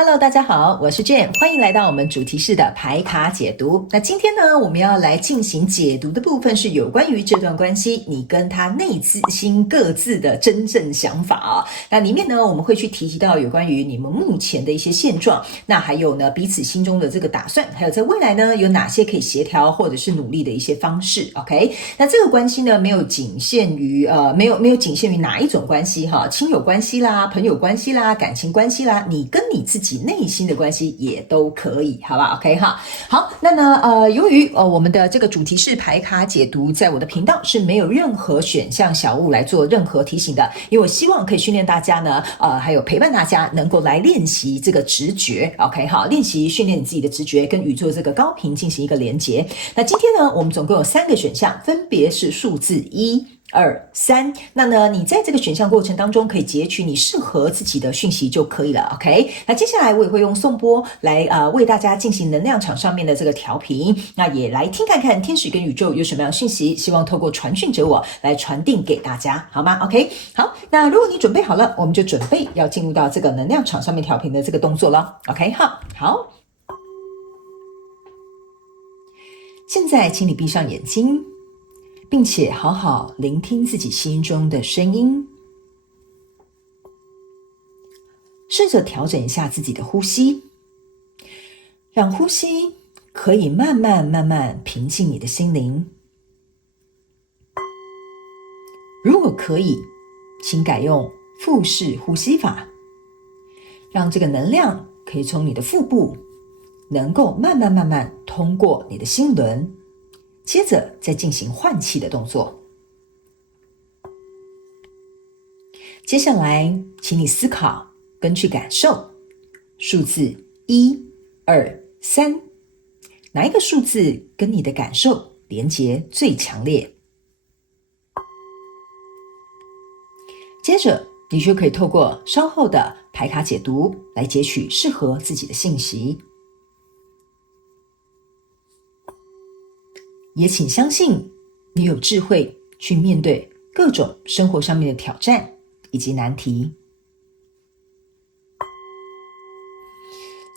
Hello，大家好，我是 Jane， 欢迎来到我们主题式的牌卡解读。那今天呢，我们要来进行解读的部分是有关于这段关系你跟他内心各自的真正想法啊。那里面呢，我们会去提及到有关于你们目前的一些现状，那还有呢彼此心中的这个打算，还有在未来呢有哪些可以协调或者是努力的一些方式。OK， 那这个关系呢没有仅限于没有仅限于哪一种关系哈，亲友关系啦、朋友关系啦、感情关系啦，你跟你自己内心的关系也都可以，好吧 ？OK 哈，好，那呢由于我们的这个主题是牌卡解读，在我的频道是没有任何选项小物来做任何提醒的，因为我希望可以训练大家呢，还有陪伴大家能够来练习这个直觉 ，OK 哈，练习训练你自己的直觉跟宇宙这个高频进行一个连结。那今天呢，我们总共有3个选项，分别是数字1、2、3，那呢，你在这个选项过程当中可以截取你适合自己的讯息就可以了 ，OK？ 那接下来我也会用颂钵来为大家进行能量场上面的这个调频，那也来听看看天使跟宇宙有什么样的讯息，希望透过传讯者我来传递给大家，好吗 ？OK？ 好，那如果你准备好了，我们就准备要进入到这个能量场上面调频的这个动作了 ，OK？ 好，现在请你闭上眼睛。并且好好聆听自己心中的声音，试着调整一下自己的呼吸，让呼吸可以慢慢平静你的心灵。如果可以，请改用腹式呼吸法，让这个能量可以从你的腹部能够慢慢通过你的心轮，接着再进行换气的动作。接下来，请你思考跟去感受数字1、2、3，哪一个数字跟你的感受连结最强烈？接着，你就可以透过稍后的牌卡解读来截取适合自己的信息。也请相信你有智慧去面对各种生活上面的挑战以及难题。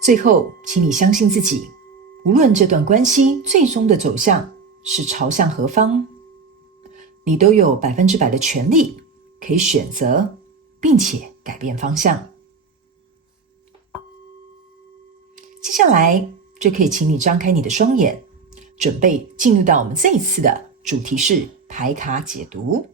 最后，请你相信自己，无论这段关系最终的走向是朝向何方，你都有100%的权利可以选择并且改变方向。接下来就可以请你张开你的双眼，准备进入到我们这一次的主题是牌卡解读。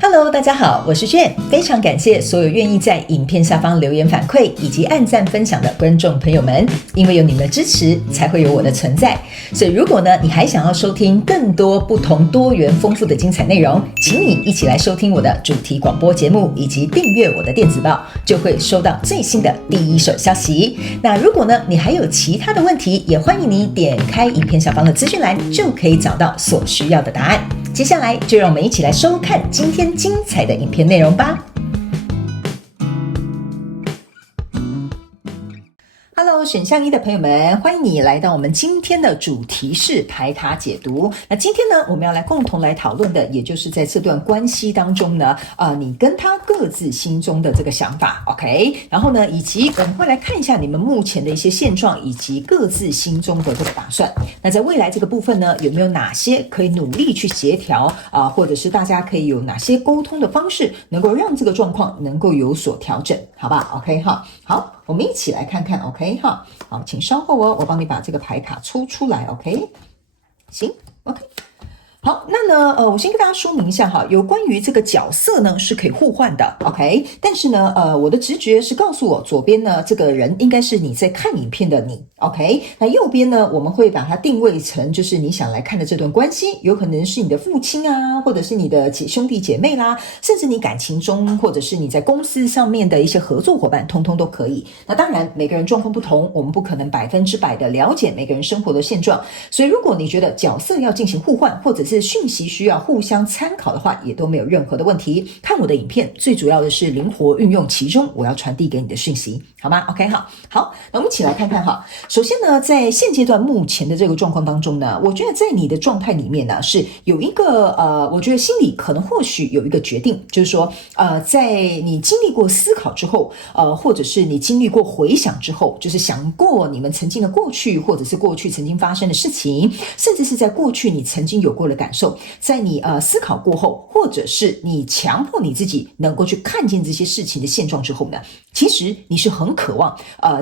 Hello， 大家好，我是 Jane， 非常感谢所有愿意在影片下方留言反馈以及按赞分享的观众朋友们，因为有你们的支持，才会有我的存在。所以如果呢，你还想要收听更多不同多元丰富的精彩内容，请你一起来收听我的主题广播节目，以及订阅我的电子报，就会收到最新的第一手消息。那如果呢，你还有其他的问题，也欢迎你点开影片下方的资讯栏，就可以找到所需要的答案。接下来就让我们一起来收看今天精彩的影片内容吧。Hello， 选项1的朋友们，欢迎你来到我们今天的主题是牌卡解读。那今天呢，我们要来共同来讨论的，也就是在这段关系当中呢，你跟他各自心中的这个想法 ，OK？ 然后呢，以及我们会来看一下你们目前的一些现状，以及各自心中的这个打算。那在未来这个部分呢，有没有哪些可以努力去协调或者是大家可以有哪些沟通的方式，能够让这个状况能够有所调整，好吧 ？OK 哈，好。我们一起来看看 ，OK 哈，好，请稍后哦，我帮你把这个牌卡抽出来 ，OK， 行 ，OK。好，那呢，我先跟大家说明一下哈，有关于这个角色呢是可以互换的 ，OK， 但是呢，我的直觉是告诉我，左边呢这个人应该是你在看影片的你 ，OK， 那右边呢我们会把它定位成就是你想来看的这段关系，有可能是你的父亲啊，或者是你的兄弟姐妹啦，甚至你感情中或者是你在公司上面的一些合作伙伴，通通都可以。那当然每个人状况不同，我们不可能100%的了解每个人生活的现状，所以如果你觉得角色要进行互换，或者是是讯息需要互相参考的话，也都没有任何的问题。看我的影片，最主要的是灵活运用其中我要传递给你的讯息，好吗 ？OK， 好，那我们一起来看看哈。首先呢，在现阶段目前的这个状况当中呢，我觉得在你的状态里面呢，是有一个我觉得心里可能或许有一个决定，就是说在你经历过思考之后，或者是你经历过回想之后，就是想过你们曾经的过去，或者是过去曾经发生的事情，甚至是在过去你曾经有过的感受，在你思考过后，或者是你强迫你自己能够去看见这些事情的现状之后呢，其实你是很渴望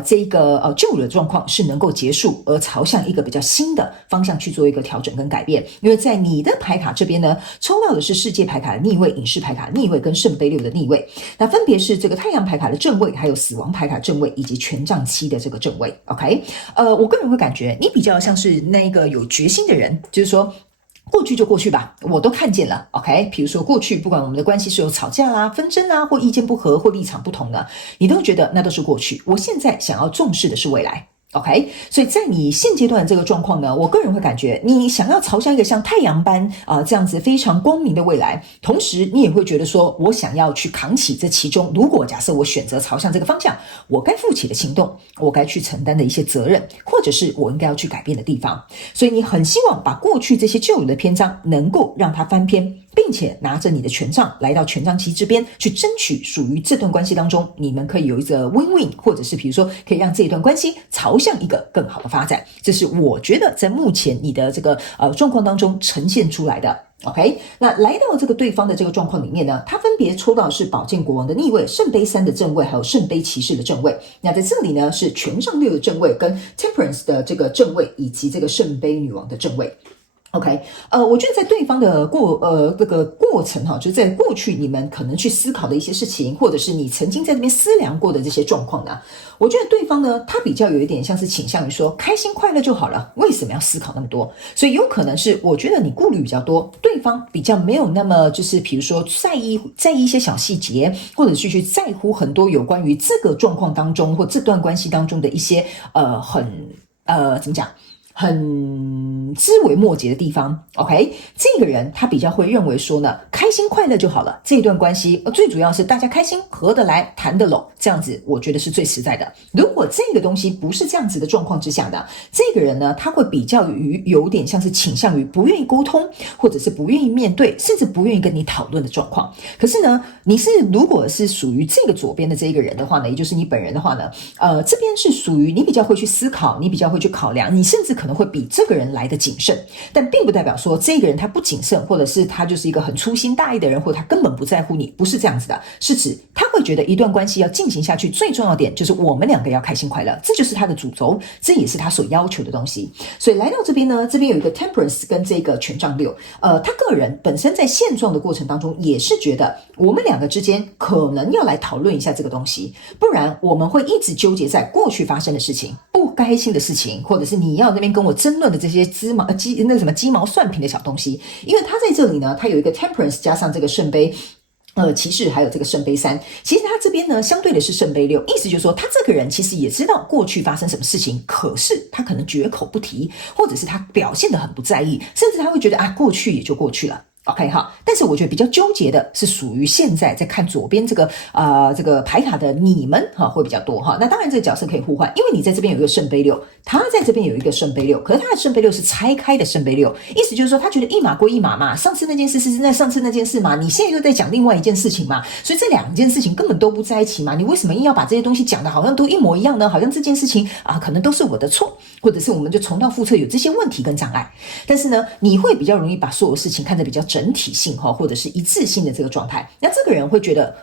这个旧有的状况是能够结束，而朝向一个比较新的方向去做一个调整跟改变。因为在你的牌卡这边呢，抽到的是世界牌卡的逆位、隐士牌卡的逆位跟圣杯六的逆位，那分别是这个太阳牌卡的正位，还有死亡牌卡正位，以及权杖七的这个正位。OK， 我个人会感觉你比较像是那个有决心的人，就是说过去就过去吧，我都看见了 OK， 比如说过去不管我们的关系是有吵架啦、纷争啦，或意见不合或立场不同的，你都觉得那都是过去，我现在想要重视的是未来。OK， 所以在你现阶段的这个状况呢，我个人会感觉你想要朝向一个像太阳般这样子非常光明的未来，同时你也会觉得说我想要去扛起这其中，如果假设我选择朝向这个方向，我该负起的行动，我该去承担的一些责任，或者是我应该要去改变的地方。所以你很希望把过去这些旧有的篇章能够让它翻篇，并且拿着你的权杖来到权杖七这边去争取属于这段关系当中你们可以有一个 win-win， 或者是比如说可以让这一段关系朝向一个更好的发展。这是我觉得在目前你的这个状况当中呈现出来的。OK， 那来到这个对方的这个状况里面呢，他分别抽到是宝剑国王的逆位、圣杯三的正位，还有圣杯骑士的正位。那在这里呢是权杖六的正位跟 Temperance 的这个正位，以及这个圣杯女王的正位。OK， 我觉得在对方的这个过程哈，就是在过去你们可能去思考的一些事情，或者是你曾经在这边思量过的这些状况呢，我觉得对方呢，他比较有一点像是倾向于说开心快乐就好了，为什么要思考那么多？所以有可能是我觉得你顾虑比较多，对方比较没有那么就是比如说在意一些小细节，或者是去在乎很多有关于这个状况当中或这段关系当中的一些怎么讲？很枝微末节的地方 OK， 这个人他比较会认为说呢，开心快乐就好了，这一段关系最主要是大家开心合得来谈得拢，这样子我觉得是最实在的。如果这个东西不是这样子的状况之下的，这个人呢，他会比较于有点像是倾向于不愿意沟通，或者是不愿意面对，甚至不愿意跟你讨论的状况。可是呢，你是如果是属于这个左边的这一个人的话呢，也就是你本人的话呢，这边是属于你比较会去思考，你比较会去考量，你甚至可能会比这个人来的谨慎，但并不代表说这个人他不谨慎，或者是他就是一个很粗心大意的人，或者他根本不在乎你，不是这样子的，是指他会觉得一段关系要进行下去，最重要的点就是我们两个要开心快乐，这就是他的主轴，这也是他所要求的东西。所以来到这边呢，这边有一个 Temperance 跟这个权杖六，他个人本身在现状的过程当中也是觉得我们两个之间可能要来讨论一下这个东西，不然我们会一直纠结在过去发生的事情，不开心的事情，或者是你要那边跟我争论的这些鸡毛蒜皮的小东西。因为他在这里呢，他有一个 Temperance 加上这个圣杯骑士，还有这个圣杯三，其实他这边呢相对的是圣杯六，意思就是说他这个人其实也知道过去发生什么事情，可是他可能绝口不提，或者是他表现得很不在意，甚至他会觉得过去也就过去了。OK 哈，但是我觉得比较纠结的是属于现在在看左边这个牌卡的你们会比较多哈。那当然这个角色可以互换，因为你在这边有一个圣杯六，他在这边有一个圣杯六，可是他的圣杯六是拆开的圣杯六，意思就是说他觉得一码归一码嘛，上次那件事是那上次那件事嘛，你现在又在讲另外一件事情嘛，所以这两件事情根本都不在一起嘛，你为什么硬要把这些东西讲的好像都一模一样呢？好像这件事情可能都是我的错，或者是我们就重蹈覆辙有这些问题跟障碍。但是呢，你会比较容易把所有事情看得比较整体性或者是一致性的这个状态，那这个人会觉得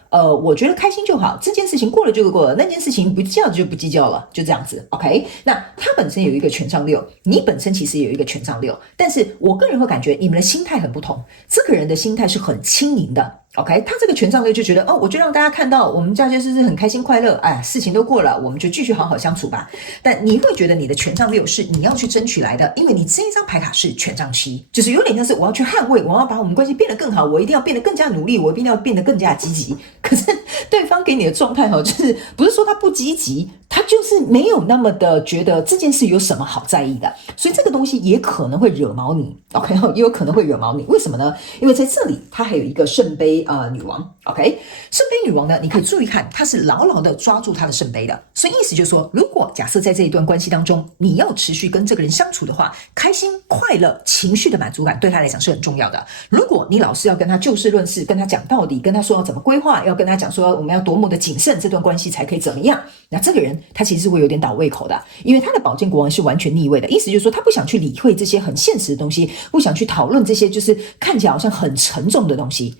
我觉得开心就好，这件事情过了就过了，那件事情不计较就不计较了，就这样子 OK。 那他本身有一个权杖六，你本身其实也有一个权杖六，但是我个人会感觉你们的心态很不同，这个人的心态是很轻盈的OK， 他这个权杖六就觉得我就让大家看到我们家就是很开心快乐，事情都过了，我们就继续好好相处吧。但你会觉得你的权杖六是你要去争取来的，因为你这一张牌卡是权杖七，就是有点像是我要去捍卫，我要把我们关系变得更好，我一定要变得更加努力，我一定要变得更加积极。可是对方给你的状态就是不是说他不积极，他就是没有那么的觉得这件事有什么好在意的，所以这个东西也可能会惹毛你 ，OK， 也有可能会惹毛你。为什么呢？因为在这里它还有一个圣杯女王 ，OK， 圣杯女王呢，你可以注意看，她是牢牢的抓住她的圣杯的，所以意思就是说，如果假设在这一段关系当中，你要持续跟这个人相处的话，开心、快乐、情绪的满足感对他来讲是很重要的。如果你老是要跟他就事论事，跟他讲道理，跟他说要怎么规划，要跟他讲说我们要多么的谨慎，这段关系才可以怎么样，那这个人他其实是会有点倒胃口的，因为他的宝剑国王是完全逆位的，意思就是说他不想去理会这些很现实的东西，不想去讨论这些就是看起来好像很沉重的东西。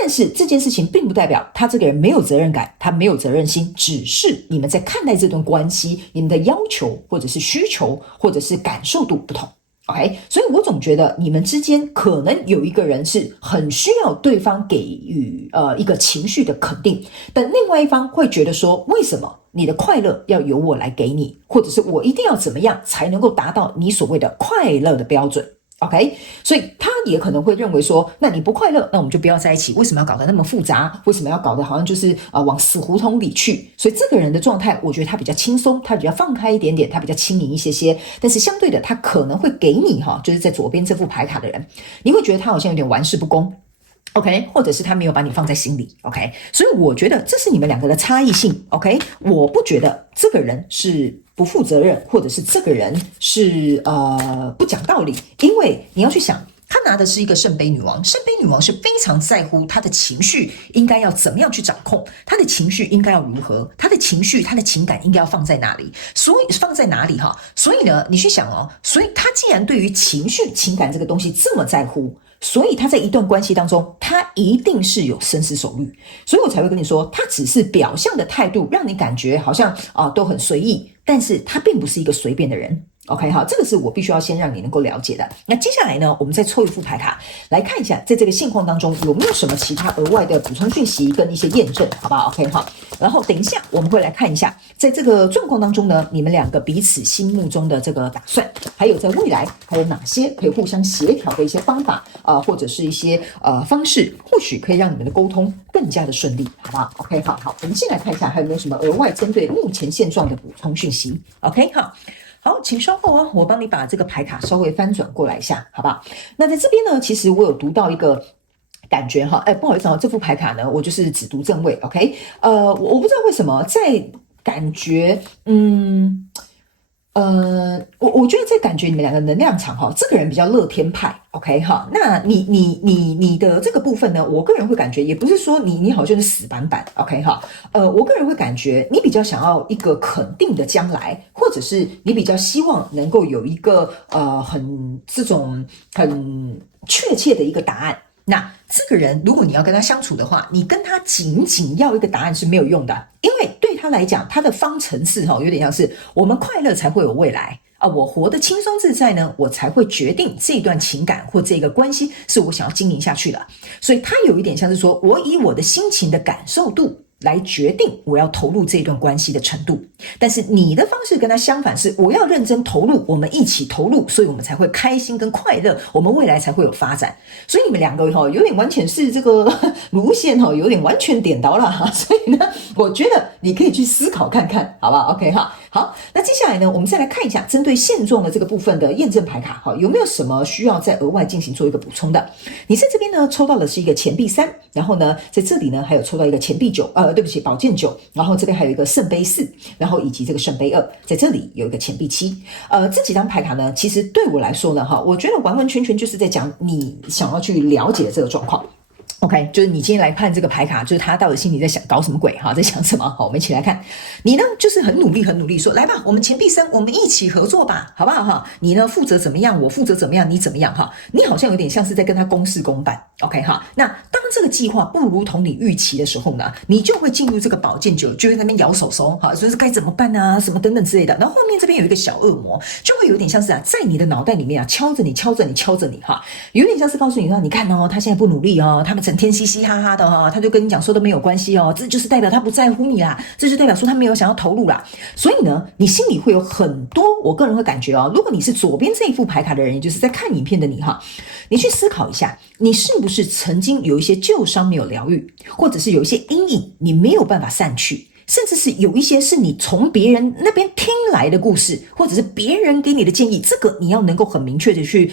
但是这件事情并不代表他这个人没有责任感，他没有责任心，只是你们在看待这段关系，你们的要求或者是需求或者是感受度不同。OK， 所以我总觉得你们之间可能有一个人是很需要对方给予一个情绪的肯定，但另外一方会觉得说，为什么你的快乐要由我来给你，或者是我一定要怎么样才能够达到你所谓的快乐的标准。OK， 所以他也可能会认为说，那你不快乐，那我们就不要在一起。为什么要搞得那么复杂？为什么要搞得好像就是往死胡同里去？所以这个人的状态，我觉得他比较轻松，他比较放开一点点，他比较轻盈一些些。但是相对的，他可能会给你就是在左边这副牌卡的人，你会觉得他好像有点玩世不恭。OK， 或者是他没有把你放在心里 ，OK， 所以我觉得这是你们两个的差异性 ，OK， 我不觉得这个人是不负责任，或者是这个人是不讲道理，因为你要去想，他拿的是一个圣杯女王，圣杯女王是非常在乎他的情绪应该要怎么样去掌控，他的情绪应该要如何，他的情绪他的情感应该要放在哪里，所以放在哪里哈，所以呢，你去想所以他既然对于情绪情感这个东西这么在乎。所以他在一段关系当中，他一定是有深思熟虑，所以我才会跟你说，他只是表象的态度让你感觉好像都很随意，但是他并不是一个随便的人。OK， 好，这个是我必须要先让你能够了解的。那接下来呢，我们再抽一副牌卡来看一下，在这个现况当中有没有什么其他额外的补充讯息跟一些验证，好不好 ？OK， 好。然后等一下我们会来看一下，在这个状况当中呢，你们两个彼此心目中的这个打算，还有在未来还有哪些可以互相协调的一些方法或者是一些方式，或许可以让你们的沟通更加的顺利，好不好 ？OK， 好，我们先来看一下还有没有什么额外针对目前现状的补充讯息。OK， 好。好，请稍后我帮你把这个牌卡稍微翻转过来一下，好不好？那在这边呢，其实我有读到一个感觉不好意思这副牌卡呢，我就是只读正位 ，OK？ 我不知道为什么在感觉，我觉得在感觉你们两个能量场这个人比较乐天派 ，OK 哈？那你的这个部分呢，我个人会感觉也不是说你好像是死板板 ，OK 哈？我个人会感觉你比较想要一个肯定的将来，或者是你比较希望能够有一个很确切的一个答案。那这个人，如果你要跟他相处的话，你跟他仅仅要一个答案是没有用的，因为对他来讲，他的方程式有点像是我们快乐才会有未来我活得轻松自在呢，我才会决定这段情感或这个关系是我想要经营下去的。所以他有一点像是说，我以我的心情的感受度来决定我要投入这段关系的程度，但是你的方式跟他相反，是我要认真投入，我们一起投入，所以我们才会开心跟快乐，我们未来才会有发展。所以你们两个有点完全是这个路线有点完全点到了所以呢，我觉得你可以去思考看看，好不好 ？OK 好，那接下来呢，我们再来看一下针对现状的这个部分的验证牌卡有没有什么需要再额外进行做一个补充的？你在这边呢抽到的是一个钱币3，然后呢在这里呢还有抽到一个钱币9，对不起，宝剑9，然后这边还有一个圣杯4，然后以及这个圣杯2，在这里有一个钱币7。这几张牌卡呢，其实对我来说呢我觉得完完全全就是在讲你想要去了解这个状况。OK， 就是你今天来看这个牌卡，就是他到底心里在想搞什么鬼在想什么？好，我们一起来看。你呢，就是很努力说，来吧，我们钱币3，我们一起合作吧，好不好你呢负责怎么样，我负责怎么样，你怎么样你好像有点像是在跟他公事公办 ，OK 那当这个计划不如同你预期的时候呢，你就会进入这个宝剑9，就会在那边摇手手说是该怎么办啊，什么等等之类的。然后后面这边有一个小恶魔，就会有点像是在你的脑袋里面敲着你有点像是告诉你说，你看他现在不努力他们整天嘻嘻哈哈的他就跟你讲说都没有关系这就是代表他不在乎你啦，这就代表说他没有想要投入啦。所以呢，你心里会有很多，我个人会感觉如果你是左边这一副牌卡的人，也就是在看影片的你你去思考一下，你是不是曾经有一些旧伤没有疗愈，或者是有一些阴影你没有办法散去，甚至是有一些是你从别人那边听来的故事，或者是别人给你的建议，这个你要能够很明确的去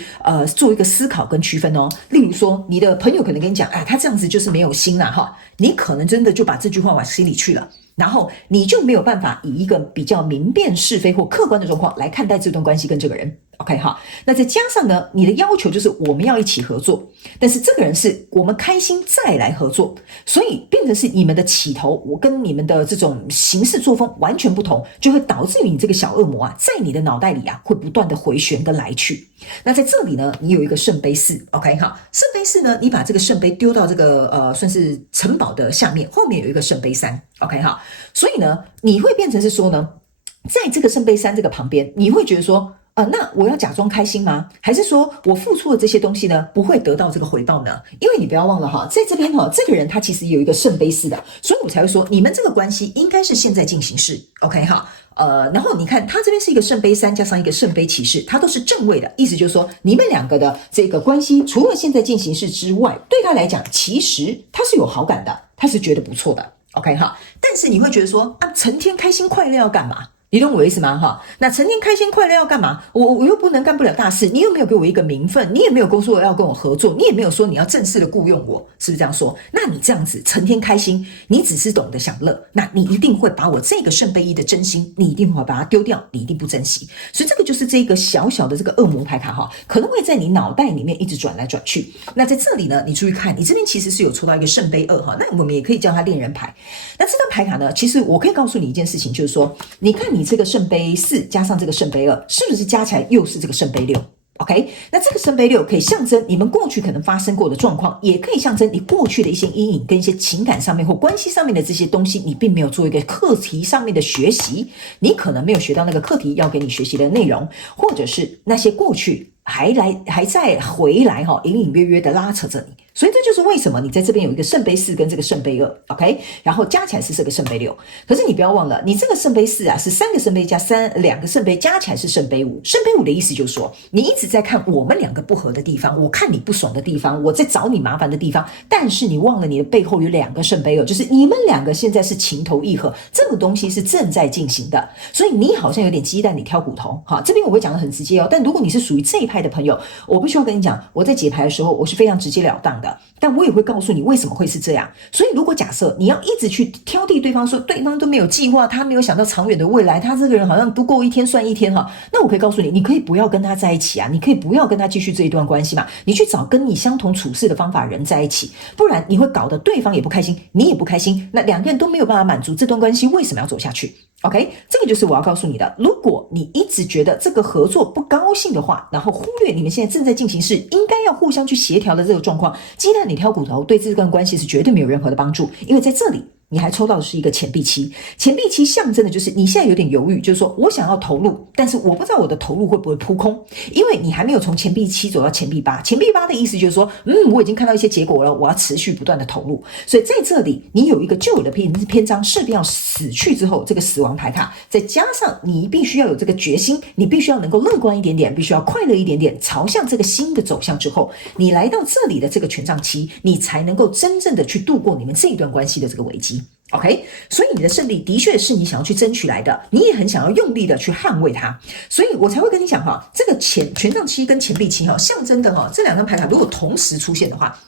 做一个思考跟区分哦。例如说，你的朋友可能跟你讲，他这样子就是没有心啦哈，你可能真的就把这句话往心里去了。然后你就没有办法以一个比较明辨是非或客观的状况来看待这段关系跟这个人 ，OK 哈？那再加上呢，你的要求就是我们要一起合作，但是这个人是我们开心再来合作，所以变成是你们的起头，我跟你们的这种行事作风完全不同，就会导致于你这个小恶魔啊，在你的脑袋里啊会不断的回旋跟来去。那在这里呢，你有一个圣杯四 ，OK 哈？圣杯四呢，你把这个圣杯丢到这个算是城堡的下面，后面有一个圣杯三 ，OK 哈？所以呢，你会变成是说呢，在这个圣杯三这个旁边，你会觉得说，那我要假装开心吗？还是说我付出的这些东西呢，不会得到这个回报呢？因为你不要忘了哈，在这边哈，这个人他其实有一个圣杯四的，所以我才会说，你们这个关系应该是现在进行式 ，OK 哈。然后你看，他这边是一个圣杯三加上一个圣杯骑士，它都是正位的，意思就是说，你们两个的这个关系，除了现在进行式之外，对他来讲，其实他是有好感的，他是觉得不错的。OK 哈，但是你会觉得说成天开心快乐要干嘛？你懂我意思吗？哈，那成天开心快乐要干嘛？我又不能干不了大事，你又没有给我一个名分，你也没有说要跟我合作，你也没有说你要正式的雇佣我，是不是这样说？那你这样子成天开心，你只是懂得享乐，那你一定会把我这个圣杯一的真心，你一定会把它丢掉，你一定不珍惜。所以这个就是这个小小的这个恶魔牌卡哈，可能会在你脑袋里面一直转来转去。那在这里呢，你注意看，你这边其实是有抽到一个圣杯二哈，那我们也可以叫它恋人牌。那这张牌卡呢，其实我可以告诉你一件事情，就是说，你看你这个圣杯四加上这个圣杯二，是不是加起来又是这个圣杯六？OK， 那这个圣杯六可以象征你们过去可能发生过的状况，也可以象征你过去的一些阴影跟一些情感上面或关系上面的这些东西，你并没有做一个课题上面的学习，你可能没有学到那个课题要给你学习的内容，或者是那些过去还在回来隐隐约约的拉扯着你。所以这就是为什么你在这边有一个圣杯四跟这个圣杯二 ，OK， 然后加起来是这个圣杯六。可是你不要忘了，你这个圣杯四啊是3个圣杯加2个圣杯加起来是圣杯五。圣杯五的意思就是说，你一直在看我们两个不合的地方，我看你不爽的地方，我在找你麻烦的地方，但是你忘了你的背后有2个圣杯二，就是你们两个现在是情投意合，这个东西是正在进行的。所以你好像有点鸡蛋里挑骨头，好，这边我会讲得很直接哦。但如果你是属于这一派的朋友，我不需要跟你讲，我在解牌的时候我是非常直截了当的。但我也会告诉你为什么会是这样。所以如果假设你要一直去挑剔对方，说对方都没有计划，他没有想到长远的未来，他这个人好像不过一天算一天哈，那我可以告诉你，你可以不要跟他在一起啊，你可以不要跟他继续这一段关系嘛，你去找跟你相同处事的方法人在一起，不然你会搞得对方也不开心，你也不开心，那2个人都没有办法满足，这段关系为什么要走下去？OK， 这个就是我要告诉你的。如果你一直觉得这个合作不高兴的话，然后忽略你们现在正在进行式应该要互相去协调的这个状况，鸡蛋里挑骨头，对这段关系是绝对没有任何的帮助。因为在这里你还抽到的是一个钱币七，钱币七象征的就是你现在有点犹豫，就是说我想要投入，但是我不知道我的投入会不会扑空，因为你还没有从钱币七走到钱币八。钱币八的意思就是说，我已经看到一些结果了，我要持续不断的投入。所以在这里，你有一个旧有的篇章势必要死去之后，这个死亡牌卡，再加上你必须要有这个决心，你必须要能够乐观一点点，必须要快乐一点点，朝向这个新的走向之后，你来到这里的这个权杖七，你才能够真正的去度过你们这一段关系的这个危机。OK， 所以你的胜利的确是你想要去争取来的，你也很想要用力的去捍卫它，所以我才会跟你讲哈，这个权杖七跟钱币七哈，象征的这2张牌卡如果同时出现的话，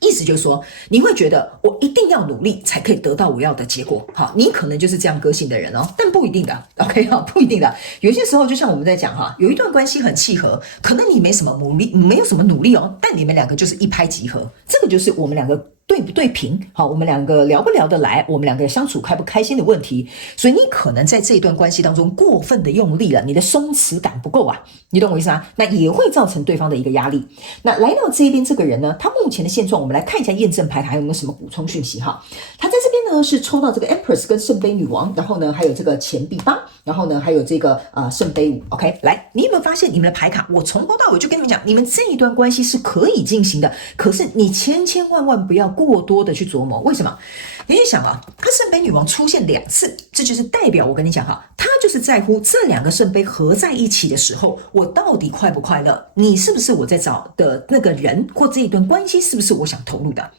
意思就是说，你会觉得我一定要努力才可以得到我要的结果。好，你可能就是这样个性的人哦，但不一定的。OK 哈，不一定的。有些时候就像我们在讲哈，有一段关系很契合，可能你没什么努力，没有什么努力哦，但你们2个就是一拍即合。这个就是我们2个对不对平，好，我们2个聊不聊得来，我们2个相处开不开心的问题。所以你可能在这一段关系当中过分的用力了，你的松弛感不够啊，你懂我意思吗？那也会造成对方的一个压力。那来到这边这个人呢，他目前的现状，我们来看一下验证牌还有没有什么补充讯息哈。他在这边呢是抽到这个 Empress 跟圣杯女王，然后呢还有这个钱币八，然后呢还有这个圣杯五。OK， 来，你有没有发现你们的牌卡？我从头到尾就跟你们讲，你们这一段关系是可以进行的，可是你千万不要过多的去琢磨。为什么？你去想啊，他圣杯女王出现2次，这就是代表我跟你讲哈，他就是在乎这2个圣杯合在一起的时候，我到底快不快乐？你是不是我在找的那个人，或这一段关系是不是我想投入的？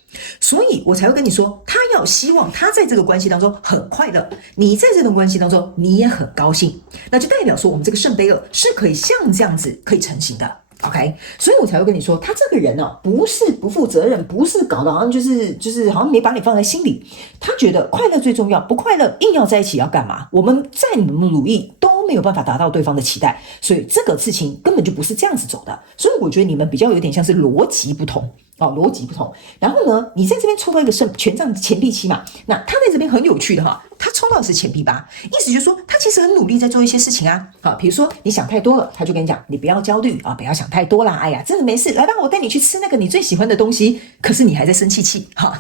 所以我才会跟你说，他要希望他他在这个关系当中很快乐，你在这段关系当中你也很高兴，那就代表说我们这个圣杯二是可以像这样子可以成型的。OK， 所以我才会跟你说，他这个人呢，不是不负责任，不是搞得好像就是好像没把你放在心里。他觉得快乐最重要，不快乐硬要在一起要干嘛？我们再怎么努力都没有办法达到对方的期待，所以这个事情根本就不是这样子走的。所以我觉得你们比较有点像是逻辑不同。逻辑不同。然后呢，你在这边抽到一个权杖钱币七嘛，那他在这边很有趣的哈，他抽到的是钱币八，意思就是说他其实很努力在做一些事情啊。好，比如说你想太多了，他就跟你讲，你不要焦虑啊，不要想太多啦。哎呀，真的没事，来吧，我带你去吃那个你最喜欢的东西。可是你还在生气哈，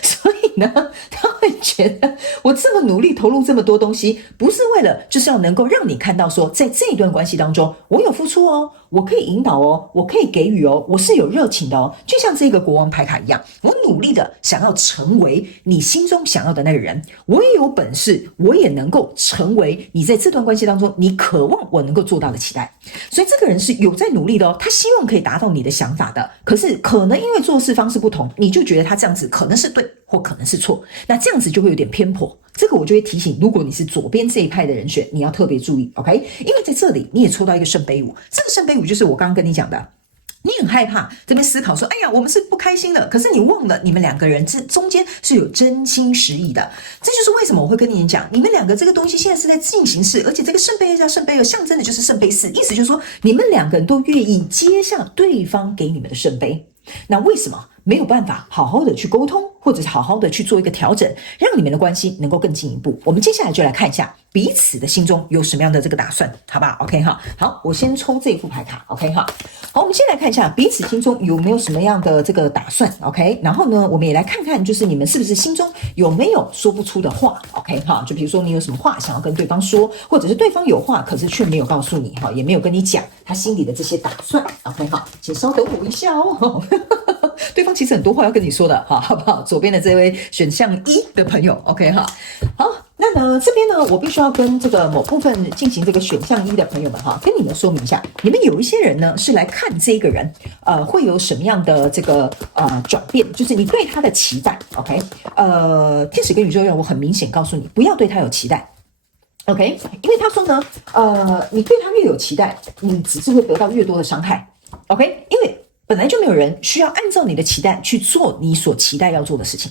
所以呢，他会觉得我这么努力投入这么多东西，不是为了就是要能够让你看到说，在这一段关系当中，我有付出哦。我可以引导哦，我可以给予哦，我是有热情的哦，就像这个国王牌卡一样，我努力的想要成为你心中想要的那个人，我也有本事，我也能够成为你在这段关系当中你渴望我能够做到的期待。所以这个人是有在努力的哦，他希望可以达到你的想法的，可是可能因为做事方式不同，你就觉得他这样子可能是对或可能是错，那这样子就会有点偏颇。这个我就会提醒，如果你是左边这一派的人选，你要特别注意 OK， 因为在这里你也抽到一个圣杯五，这个圣杯五就是我刚刚跟你讲的，你很害怕这边思考说，哎呀，我们是不开心的，可是你忘了你们两个人这中间是有真心实意的。这就是为什么我会跟你讲，你们两个这个东西现在是在进行式，而且这个圣杯一加圣杯二象征的就是圣杯四，意思就是说你们两个人都愿意接下对方给你们的圣杯。那为什么没有办法好好的去沟通，或者是好好的去做一个调整，让你们的关系能够更进一步？我们接下来就来看一下彼此的心中有什么样的这个打算，好吧 ？OK 哈，好，我先抽这副牌卡 ，OK 哈，好，我们先来看一下彼此心中有没有什么样的这个打算 ，OK， 然后呢，我们也来看看，就是你们是不是心中有没有说不出的话 ，OK 哈，就比如说你有什么话想要跟对方说，或者是对方有话，可是却没有告诉你哈，也没有跟你讲他心里的这些打算 ，OK 哈，请稍等我一下哦。对方其实很多话要跟你说的哈，好不好？左边的这位选项一的朋友 ，OK 哈，好，那呢这边呢，我必须要跟这个某部分进行这个选项一的朋友们哈，跟你们说明一下，你们有一些人呢是来看这个人，会有什么样的这个转变，就是你对他的期待 ，OK， 天使跟宇宙让我很明显告诉你，不要对他有期待。OK， 因为他说呢，你对他越有期待，你只是会得到越多的伤害。OK， 因为本来就没有人需要按照你的期待去做你所期待要做的事情。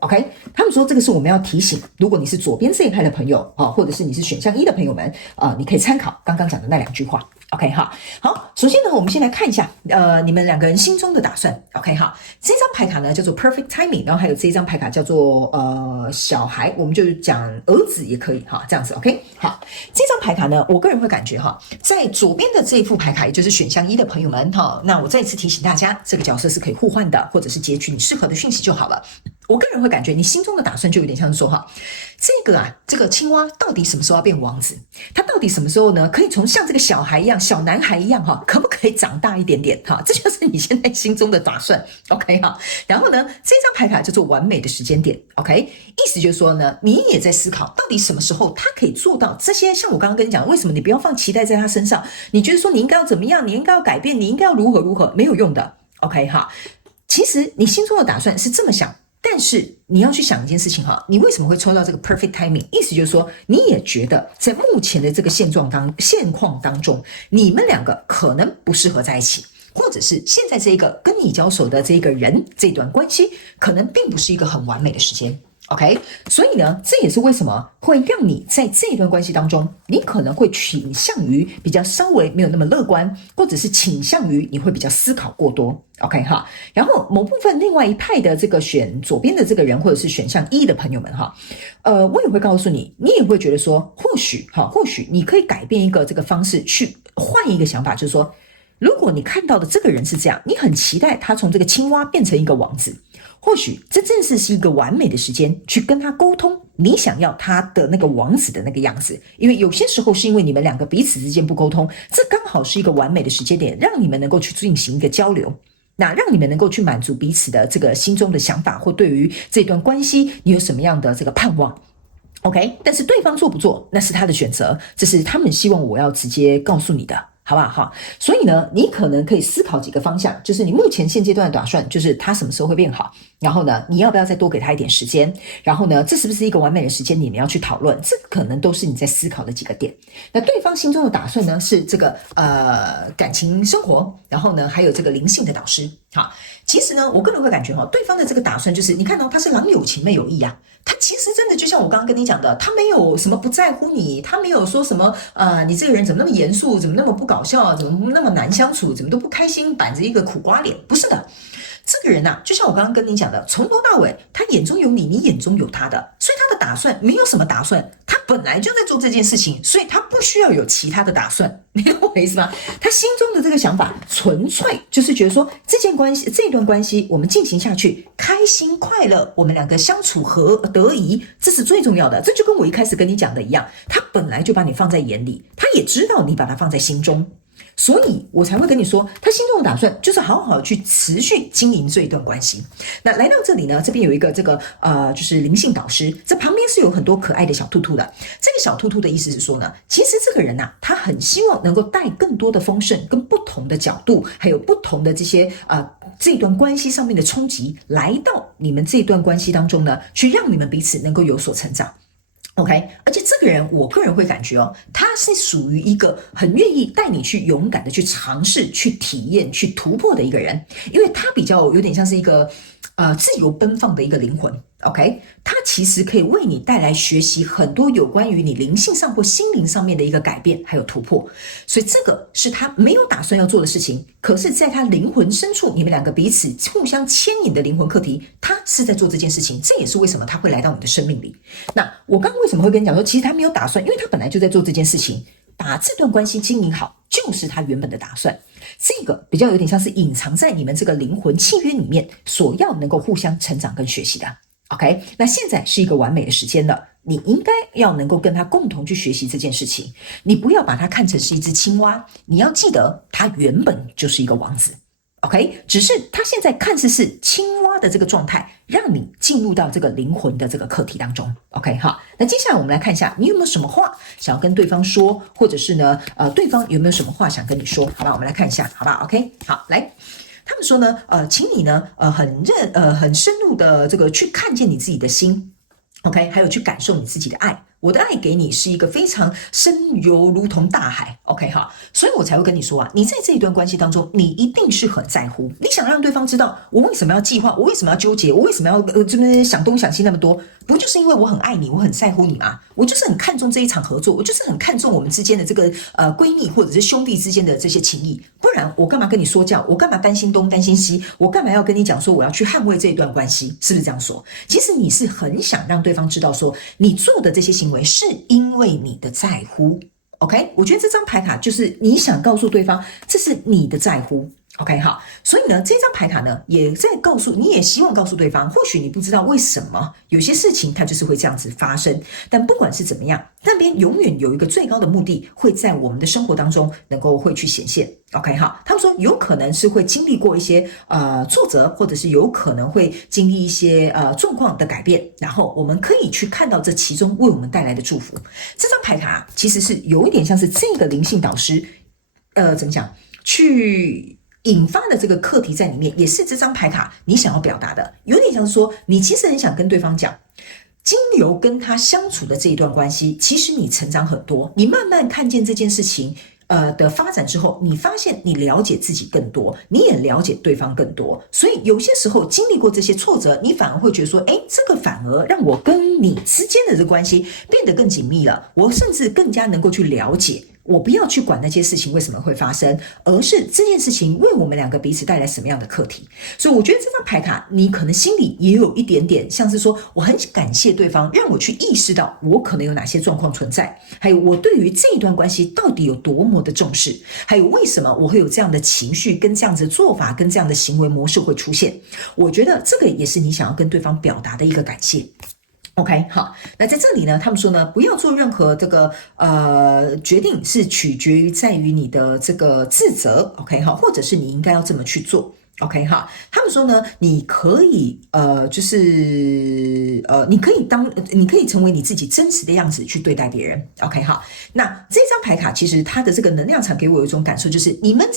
OK， 他们说这个是我们要提醒，如果你是左边这一派的朋友或者是你是选项一的朋友们你可以参考刚刚讲的那两句话。OK 哈，好，首先呢，我们先来看一下你们两个人心中的打算。OK 哈，这张牌卡呢叫做 Perfect Timing， 然后还有这张牌卡叫做小孩，我们就讲儿子也可以哈，这样子 OK。好，这张牌卡呢，我个人会感觉哈，在左边的这一副牌卡，也就是选项一的朋友们哈，那我再一次提醒大家，这个角色是可以互换的，或者是截取你适合的讯息就好了。我个人会感觉你心中的打算就有点像是说哈，这个青蛙到底什么时候要变王子？他到底什么时候呢？可以从像这个小孩一样、小男孩一样哈，可不可以长大一点点哈？这就是你现在心中的打算 ，OK 哈。然后呢，这张牌卡叫做完美的时间点 ，OK， 意思就是说呢，你也在思考到底什么时候他可以做到这些。像我刚刚跟你讲，为什么你不要放期待在他身上？你觉得说你应该要怎么样？你应该要改变？你应该要如何？没有用的 ，OK 哈。其实你心中的打算是这么想。但是你要去想一件事情哈，你为什么会抽到这个 perfect timing？ 意思就是说，你也觉得在目前的这个现况当中，你们两个可能不适合在一起，或者是现在这个跟你交手的这个人，这段关系可能并不是一个很完美的时间。OK， 所以呢，这也是为什么会让你在这一段关系当中，你可能会倾向于比较稍微没有那么乐观，或者是倾向于你会比较思考过多。OK 哈，然后某部分另外一派的这个选左边的这个人，或者是选项一的朋友们哈，我也会告诉你，你也会觉得说，或许你可以改变一个这个方式，去换一个想法，就是说，如果你看到的这个人是这样，你很期待他从这个青蛙变成一个王子。或许这正是一个完美的时间去跟他沟通你想要他的那个王子的那个样子，因为有些时候是因为你们两个彼此之间不沟通，这刚好是一个完美的时间点，让你们能够去进行一个交流，那让你们能够去满足彼此的这个心中的想法，或对于这段关系你有什么样的这个盼望。OK， 但是对方做不做那是他的选择，这是他们希望我要直接告诉你的。好不好？哈，所以呢，你可能可以思考几个方向，就是你目前现阶段的打算，就是他什么时候会变好，然后呢，你要不要再多给他一点时间？然后呢，这是不是一个完美的时间？你们要去讨论，这可能都是你在思考的几个点。那对方心中的打算呢，是这个感情生活，然后呢，还有这个灵性的导师。好，其实呢，我个人会感觉哈，对方的这个打算就是，你看哦，他是郎有情妹有意啊。他其实真的就像我刚刚跟你讲的，他没有什么不在乎你，他没有说什么你这个人怎么那么严肃，怎么那么不搞笑，怎么那么难相处，怎么都不开心，板着一个苦瓜脸，不是的。这个人就像我刚刚跟你讲的，从头到尾，他眼中有你，你眼中有他的，所以他的打算没有什么打算，他本来就在做这件事情，所以他不需要有其他的打算，你懂我的意思吗？他心中的这个想法，纯粹就是觉得说，这段关系，我们进行下去，开心快乐，我们两个相处得宜，这是最重要的。这就跟我一开始跟你讲的一样，他本来就把你放在眼里，他也知道你把他放在心中。所以我才会跟你说，他心中的打算就是好好去持续经营这一段关系。那来到这里呢，这边有一个就是灵性导师，这旁边是有很多可爱的小兔兔的。这个小兔兔的意思是说呢，其实这个人他很希望能够带更多的丰盛，跟不同的角度，还有不同的这些这段关系上面的冲击，来到你们这段关系当中呢，去让你们彼此能够有所成长。OK， 而且这个人，我个人会感觉他是属于一个很愿意带你去勇敢的去尝试、去体验、去突破的一个人，因为他比较有点像是一个自由奔放的一个灵魂。OK， 他其实可以为你带来学习很多有关于你灵性上或心灵上面的一个改变还有突破，所以这个是他没有打算要做的事情，可是在他灵魂深处，你们两个彼此互相牵引的灵魂课题，他是在做这件事情，这也是为什么他会来到你的生命里。那我刚刚为什么会跟你讲说，其实他没有打算，因为他本来就在做这件事情，把这段关系经营好，就是他原本的打算。这个比较有点像是隐藏在你们这个灵魂契约里面，所要能够互相成长跟学习的。OK， 那现在是一个完美的时间了，你应该要能够跟他共同去学习这件事情。你不要把它看成是一只青蛙，你要记得他原本就是一个王子。OK， 只是他现在看似是青蛙的这个状态，让你进入到这个灵魂的这个课题当中。OK， 好，那接下来我们来看一下，你有没有什么话想要跟对方说，或者是呢，对方有没有什么话想跟你说？好吧，我们来看一下，好吧 ？OK， 好，来。他们说呢，请你呢，很深入的这个去看见你自己的心 ，OK， 还有去感受你自己的爱。我的爱给你是一个非常深游，如同大海 ，OK 哈，所以我才会跟你说你在这一段关系当中，你一定是很在乎，你想让对方知道我为什么要计划，我为什么要纠结，我为什么要这边想东想西那么多，不就是因为我很爱你，我很在乎你吗？我就是很看重这一场合作，我就是很看重我们之间的这个闺蜜或者是兄弟之间的这些情谊，不然我干嘛跟你说教，我干嘛担心东担心西，我干嘛要跟你讲说我要去捍卫这一段关系，是不是这样说？其实你是很想让对方知道说你做的这些行为是因为你的在乎 ，OK？ 我觉得这张牌卡就是你想告诉对方，这是你的在乎。OK， 好，所以呢，这张牌卡呢，也在告诉你，也希望告诉对方，或许你不知道为什么有些事情它就是会这样子发生，但不管是怎么样，那边永远有一个最高的目的会在我们的生活当中能够会去显现。OK， 好，他们说有可能是会经历过一些挫折，或者是有可能会经历一些状况的改变，然后我们可以去看到这其中为我们带来的祝福。这张牌卡其实是有一点像是这个灵性导师，怎么讲去引发的这个课题在里面，也是这张牌卡你想要表达的，有点像是说你其实很想跟对方讲，经由跟他相处的这一段关系，其实你成长很多，你慢慢看见这件事情的发展之后，你发现你了解自己更多，你也了解对方更多，所以有些时候经历过这些挫折，你反而会觉得说，这个反而让我跟你之间的这个关系变得更紧密了，我甚至更加能够去了解。我不要去管那些事情为什么会发生，而是这件事情为我们两个彼此带来什么样的课题。所以我觉得这张牌卡你可能心里也有一点点像是说，我很感谢对方让我去意识到我可能有哪些状况存在，还有我对于这一段关系到底有多么的重视，还有为什么我会有这样的情绪跟这样子的做法跟这样的行为模式会出现。我觉得这个也是你想要跟对方表达的一个感谢。OK， 好，那在这里呢，他们说呢，不要做任何这个决定是取决于在于你的这个自责 ，OK， 好，或者是你应该要这么去做。OK 哈，他们说呢，你可以你可以成为你自己真实的样子去对待别人。OK 哈，那这张牌卡其实它的这个能量场给我有一种感受，就是你们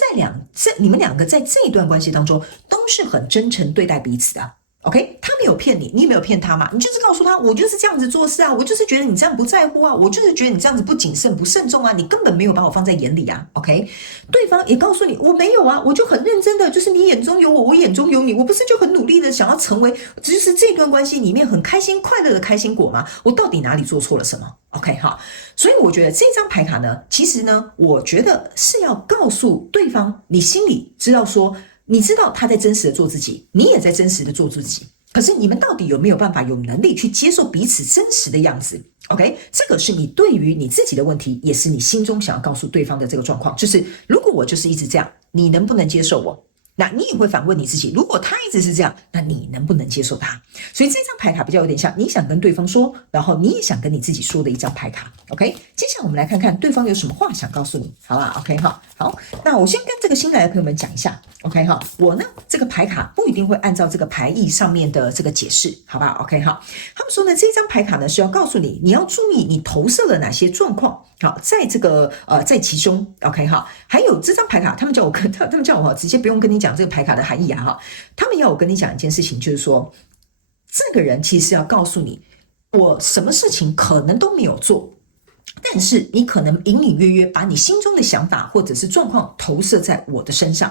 两个在这一段关系当中都是很真诚对待彼此的。OK， 他没有骗你，你也没有骗他嘛，你就是告诉他，我就是这样子做事啊，我就是觉得你这样不在乎啊，我就是觉得你这样子不谨慎、不慎重啊，你根本没有把我放在眼里啊。OK， 对方也告诉你，我没有啊，我就很认真的，就是你眼中有我，我眼中有你，我不是就很努力的想要成为，就是这段关系里面很开心、快乐的开心果吗？我到底哪里做错了什么？OK 哈，所以我觉得这张牌卡呢，其实呢，我觉得是要告诉对方，你心里知道说。你知道他在真实的做自己，你也在真实的做自己，可是你们到底有没有办法有能力去接受彼此真实的样子 ？OK， 这个是你对于你自己的问题，也是你心中想要告诉对方的这个状况，就是如果我就是一直这样，你能不能接受我？那你也会反问你自己，如果他一直是这样，那你能不能接受他？所以这张牌卡比较有点像你想跟对方说，然后你也想跟你自己说的一张牌卡。OK， 接下来我们来看看对方有什么话想告诉你，好吧 ？OK 哈，好，那我先跟这个新来的朋友们讲一下 ，OK 哈，我呢这个牌卡不一定会按照这个牌意上面的这个解释，好吧 ？OK 哈，他们说呢这张牌卡呢是要告诉你，你要注意你投射了哪些状况。好，在这个在其中 ，OK 哈，还有这张牌卡，他们叫我直接不用跟你讲这个牌卡的含义啊哈，他们要我跟你讲一件事情，就是说，这个人其实要告诉你，我什么事情可能都没有做，但是你可能隐隐约约把你心中的想法或者是状况投射在我的身上，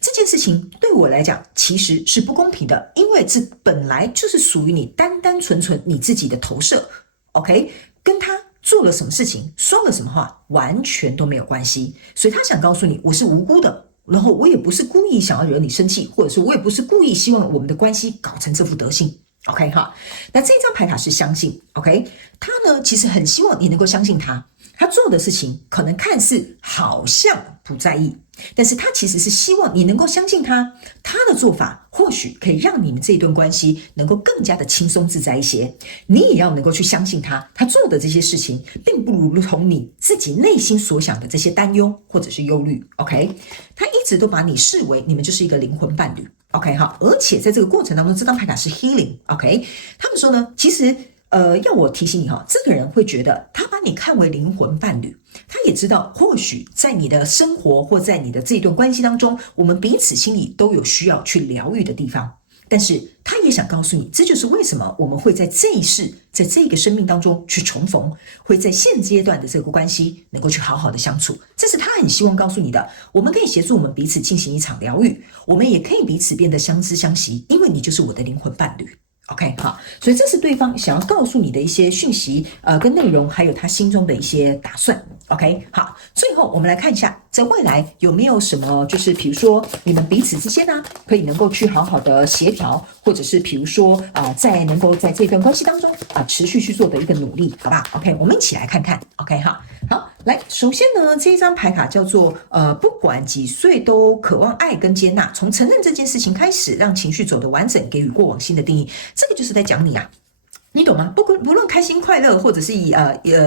这件事情对我来讲其实是不公平的，因为这本来就是属于你单单纯纯你自己的投射 ，OK， 跟他。做了什么事情，说了什么话，完全都没有关系。所以他想告诉你，我是无辜的，然后我也不是故意想要惹你生气，或者是我也不是故意希望我们的关系搞成这副德性。OK 哈，那这张牌卡是相信 ，OK， 他呢其实很希望你能够相信他，他做的事情可能看似好像不在意，但是他其实是希望你能够相信他，他的做法或许可以让你们这一段关系能够更加的轻松自在一些。你也要能够去相信他，他做的这些事情并不如同你自己内心所想的这些担忧或者是忧虑。OK， 他一直都把你视为你们就是一个灵魂伴侣。OK 哈，而且在这个过程当中，这张牌卡是 healing。OK， 他们说呢，其实要我提醒你哈，这个人会觉得他把你看为灵魂伴侣，他也知道或许在你的生活或在你的这一段关系当中，我们彼此心里都有需要去疗愈的地方。但是他也想告诉你，这就是为什么我们会在这一世，在这个生命当中去重逢，会在现阶段的这个关系能够去好好的相处。这是他很希望告诉你的。我们可以协助我们彼此进行一场疗愈，我们也可以彼此变得相知相惜，因为你就是我的灵魂伴侣。OK， 好，所以这是对方想要告诉你的一些讯息，跟内容，还有他心中的一些打算。OK， 好，最后我们来看一下，在未来有没有什么，就是比如说你们彼此之间呢，可以能够去好好的协调，或者是比如说在能够在这段关系当中持续去做的一个努力，好吧 ？OK， 我们一起来看看。OK， 哈，好，来，首先呢，这一张牌卡叫做不管几岁都渴望爱跟接纳，从承认这件事情开始，让情绪走得完整，给予过往新的定义。这个就是在讲你啊。你懂吗？不论开心快乐，或者是以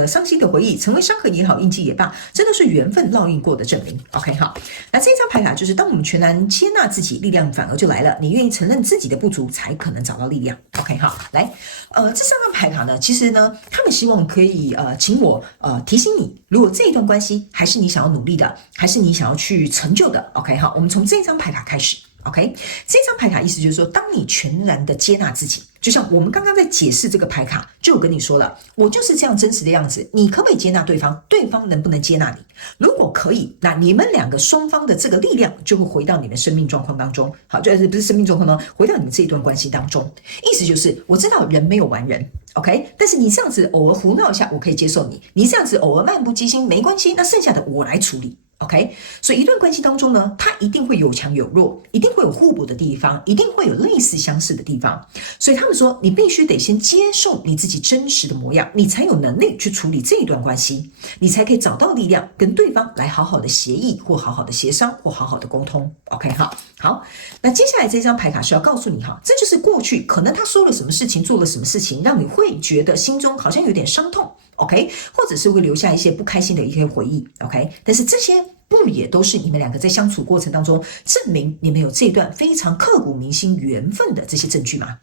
伤心的回忆，成为伤痕也好，印记也罢，这都是缘分烙印过的证明。OK 好，那这张牌卡就是当我们全然接纳自己，力量反而就来了。你愿意承认自己的不足，才可能找到力量。OK 好，来，这三张牌卡呢，其实呢，他们希望可以请我提醒你，如果这一段关系还是你想要努力的，还是你想要去成就的。OK 好，我们从这张牌卡开始。OK， 这张牌卡意思就是说，当你全然的接纳自己，就像我们刚刚在解释这个牌卡，就有跟你说了，我就是这样真实的样子，你可不可以接纳对方？对方能不能接纳你？如果可以，那你们两个双方的这个力量就会回到你们生命状况当中。好，就是不是生命状况呢？回到你们这一段关系当中。意思就是，我知道人没有完人。OK， 但是你这样子偶尔胡闹一下，我可以接受你；你这样子偶尔漫不经心，没关系，那剩下的我来处理。OK， 所以一段关系当中呢，它一定会有强有弱，一定会有互补的地方，一定会有类似相似的地方。所以他们说，你必须得先接受你自己真实的模样，你才有能力去处理这一段关系，你才可以找到力量跟对方来好好的协议，或好好的协商，或好好的沟通。OK， 好，那接下来这张牌卡是要告诉你哈，这就是过去可能他说了什么事情，做了什么事情，让你会觉得心中好像有点伤痛。OK， 或者是会留下一些不开心的一些回忆。OK， 但是这些不一也都是你们两个在相处过程当中证明你们有这段非常刻骨铭心缘分的这些证据吗？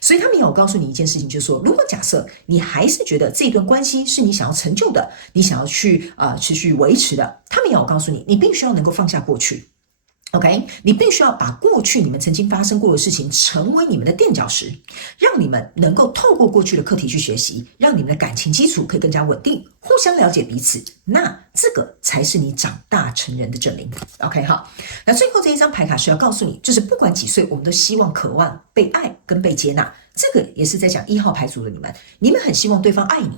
所以他们也有告诉你一件事情，就是说，如果假设你还是觉得这段关系是你想要成就的，你想要去持续维持的，他们也有告诉你，你必须要能够放下过去。OK， 你必须要把过去你们曾经发生过的事情成为你们的垫脚石，让你们能够透过过去的课题去学习，让你们的感情基础可以更加稳定，互相了解彼此，那这个才是你长大成人的证明。OK， 好，那最后这一张牌卡是要告诉你，就是不管几岁，我们都希望渴望被爱跟被接纳。这个也是在讲1号牌组的你们很希望对方爱你，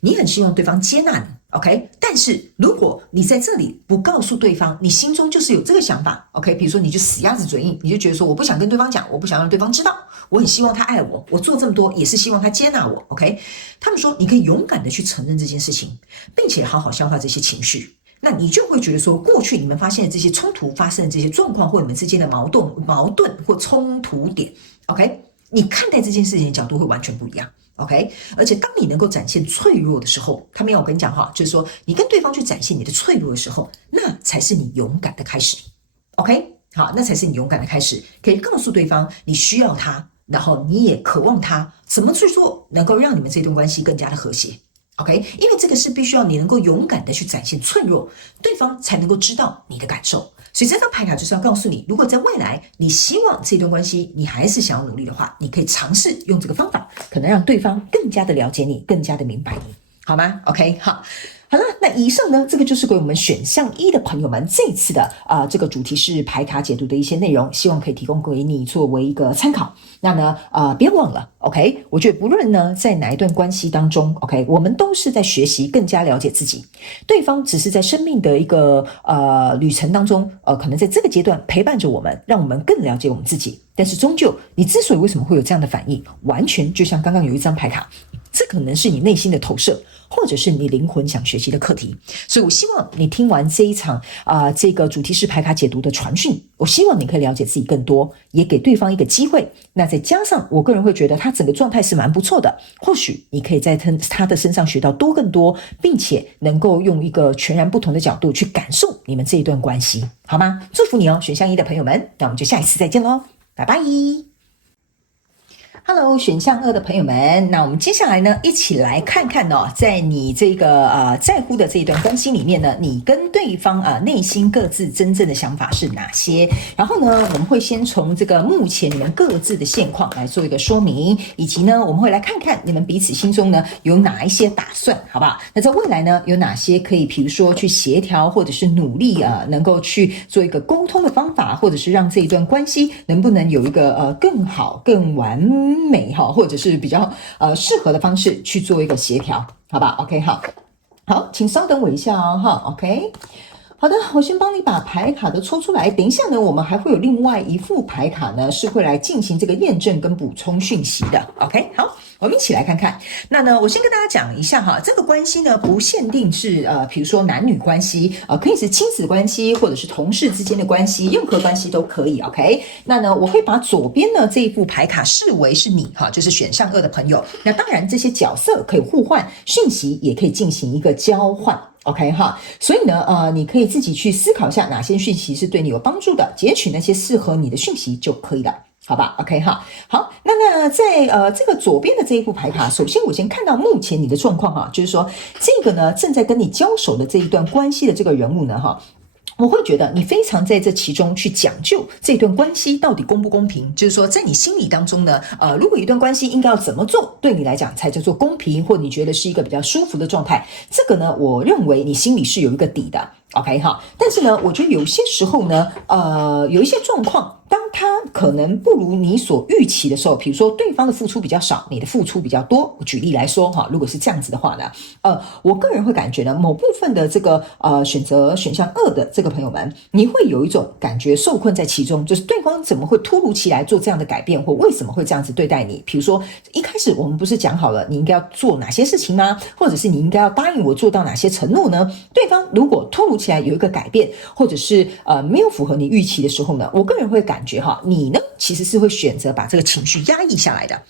你很希望对方接纳你 ，OK？ 但是如果你在这里不告诉对方，你心中就是有这个想法 ，OK？ 比如说你就死鸭子嘴硬，你就觉得说我不想跟对方讲，我不想让对方知道，我很希望他爱我，我做这么多也是希望他接纳我 ，OK？ 他们说你可以勇敢的去承认这件事情，并且好好消化这些情绪。那你就会觉得说，过去你们发现的这些冲突、发生的这些状况，或你们之间的矛盾或冲突点 ，OK？ 你看待这件事情的角度会完全不一样。OK， 而且当你能够展现脆弱的时候，他们要我跟你讲哈，就是说你跟对方去展现你的脆弱的时候，那才是你勇敢的开始。OK， 好，那才是你勇敢的开始，可以告诉对方你需要他，然后你也渴望他，怎么去做能够让你们这段关系更加的和谐。OK， 因为这个是必须要你能够勇敢的去展现脆弱，对方才能够知道你的感受。所以这张牌卡就是要告诉你，如果在未来你希望这段关系你还是想要努力的话，你可以尝试用这个方法，可能让对方更加的了解你，更加的明白你，好吗 ？OK， 好。好了，那以上呢，这个就是给我们选项1的朋友们这次的这个主题是牌卡解读的一些内容，希望可以提供给你作为一个参考。那呢，别忘了 ，OK， 我觉得不论呢在哪一段关系当中 ，OK， 我们都是在学习更加了解自己，对方只是在生命的一个旅程当中，可能在这个阶段陪伴着我们，让我们更了解我们自己。但是终究，你之所以为什么会有这样的反应，完全就像刚刚有一张牌卡，这可能是你内心的投射，或者是你灵魂想学习的课题。所以我希望你听完这一场这个主题式牌卡解读的传讯，我希望你可以了解自己更多，也给对方一个机会。那再加上我个人会觉得他整个状态是蛮不错的，或许你可以在他的身上学到更多，并且能够用一个全然不同的角度去感受你们这一段关系，好吗？祝福你哦，选项1的朋友们，那我们就下一次再见咯，拜拜。Hello， 选项2的朋友们，那我们接下来呢，一起来看看哦，在你这个在乎的这一段关系里面呢，你跟对方内心各自真正的想法是哪些？然后呢，我们会先从这个目前你们各自的现况来做一个说明，以及呢，我们会来看看你们彼此心中呢有哪一些打算，好不好？那在未来呢，有哪些可以，比如说去协调，或者是努力能够去做一个沟通的方法，或者是让这一段关系能不能有一个更好、更完美哈，或者是比较适合的方式去做一个协调，好吧 ？OK， 好，请稍等我一下哦，哈 ，OK。好的，我先帮你把牌卡都抽出来。等一下呢，我们还会有另外一副牌卡呢，是会来进行这个验证跟补充讯息的。OK， 好，我们一起来看看。那呢，我先跟大家讲一下哈，这个关系呢不限定是比如说男女关系可以是亲子关系，或者是同事之间的关系，任何关系都可以。OK， 那呢，我会把左边呢这一副牌卡视为是你哈，就是选项2的朋友。那当然，这些角色可以互换讯息，也可以进行一个交换。OK 哈，所以呢，你可以自己去思考一下哪些讯息是对你有帮助的，截取那些适合你的讯息就可以了，好吧 ？OK 哈，好，那在这个左边的这一副牌卡，首先我先看到目前你的状况哈，就是说这个呢正在跟你交手的这一段关系的这个人物呢哈。我会觉得你非常在这其中去讲究这段关系到底公不公平，就是说在你心里当中呢，如果一段关系应该要怎么做，对你来讲才叫做公平，或你觉得是一个比较舒服的状态，这个呢，我认为你心里是有一个底的。OK 哈，但是呢，我觉得有些时候呢，有一些状况，当他可能不如你所预期的时候，比如说对方的付出比较少，你的付出比较多。我举例来说哈，如果是这样子的话呢，我个人会感觉呢，某部分的这个选择选项2的这个朋友们，你会有一种感觉受困在其中，就是对方怎么会突如其来做这样的改变，或为什么会这样子对待你？比如说一开始我们不是讲好了你应该要做哪些事情吗？或者是你应该要答应我做到哪些承诺呢？对方如果突如其来有一个改变，或者是没有符合你预期的时候呢，我个人会感觉哈，你呢其实是会选择把这个情绪压抑下来的。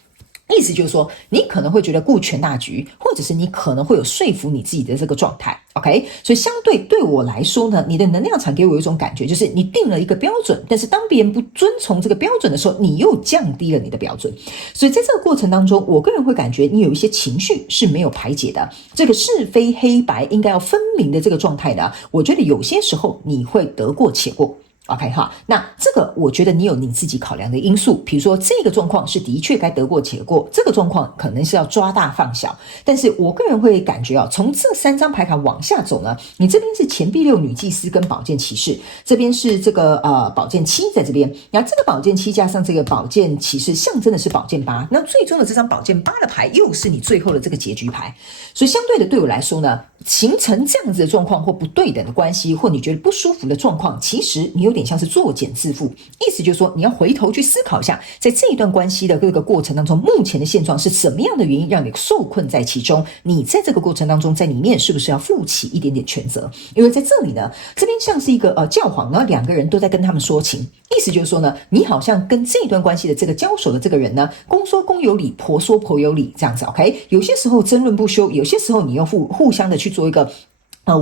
意思就是说，你可能会觉得顾全大局，或者是你可能会有说服你自己的这个状态。OK， 所以相对我来说呢，你的能量场给我一种感觉，就是你定了一个标准，但是当别人不遵从这个标准的时候，你又降低了你的标准。所以在这个过程当中，我个人会感觉你有一些情绪是没有排解的，这个是非黑白应该要分明的这个状态呢，我觉得有些时候你会得过且过。OK 哈，那这个我觉得你有你自己考量的因素，比如说这个状况是的确该得过且过，这个状况可能是要抓大放小，但是我个人会感觉从这3张牌卡往下走呢，你这边是钱币6女祭司跟宝剑骑士，这边是这个宝剑7在这边，然后这个宝剑7加上这个宝剑骑士象征的是宝剑8，那最终的这张宝剑8的牌又是你最后的这个结局牌，所以相对的对我来说呢，形成这样子的状况或不对等的关系，或你觉得不舒服的状况，其实你有点像是作茧自缚，意思就是说你要回头去思考一下，在这一段关系的这个过程当中，目前的现状是什么样的原因让你受困在其中，你在这个过程当中在里面是不是要负起一点点全责，因为在这里呢，这边像是一个教皇，然后2个人都在跟他们说情，意思就是说呢，你好像跟这一段关系的这个交手的这个人呢，公说公有理，婆说婆有理，这样子 OK， 有些时候争论不休，有些时候你要互相的去做一个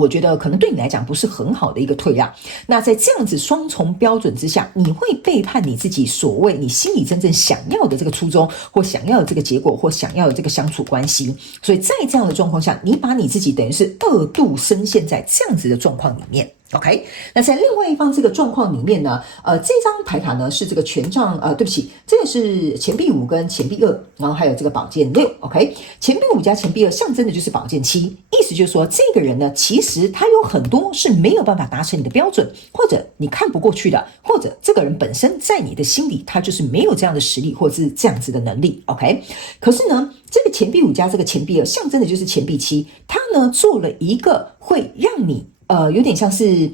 我觉得可能对你来讲不是很好的一个退让，那在这样子双重标准之下，你会背叛你自己所谓你心里真正想要的这个初衷，或想要的这个结果，或想要的这个相处关系，所以在这样的状况下，你把你自己等于是2度深陷在这样子的状况里面。OK， 那在另外一方这个状况里面呢，这张牌卡呢是这个权杖，对不起，这个是钱币5跟钱币2，然后还有这个宝剑6。OK， 钱币5加钱币2象征的就是宝剑7，意思就是说这个人呢，其实他有很多是没有办法达成你的标准，或者你看不过去的，或者这个人本身在你的心里他就是没有这样的实力，或者是这样子的能力。OK， 可是呢，这个钱币5加这个钱币2象征的就是钱币7，他呢做了一个会让你有点像是，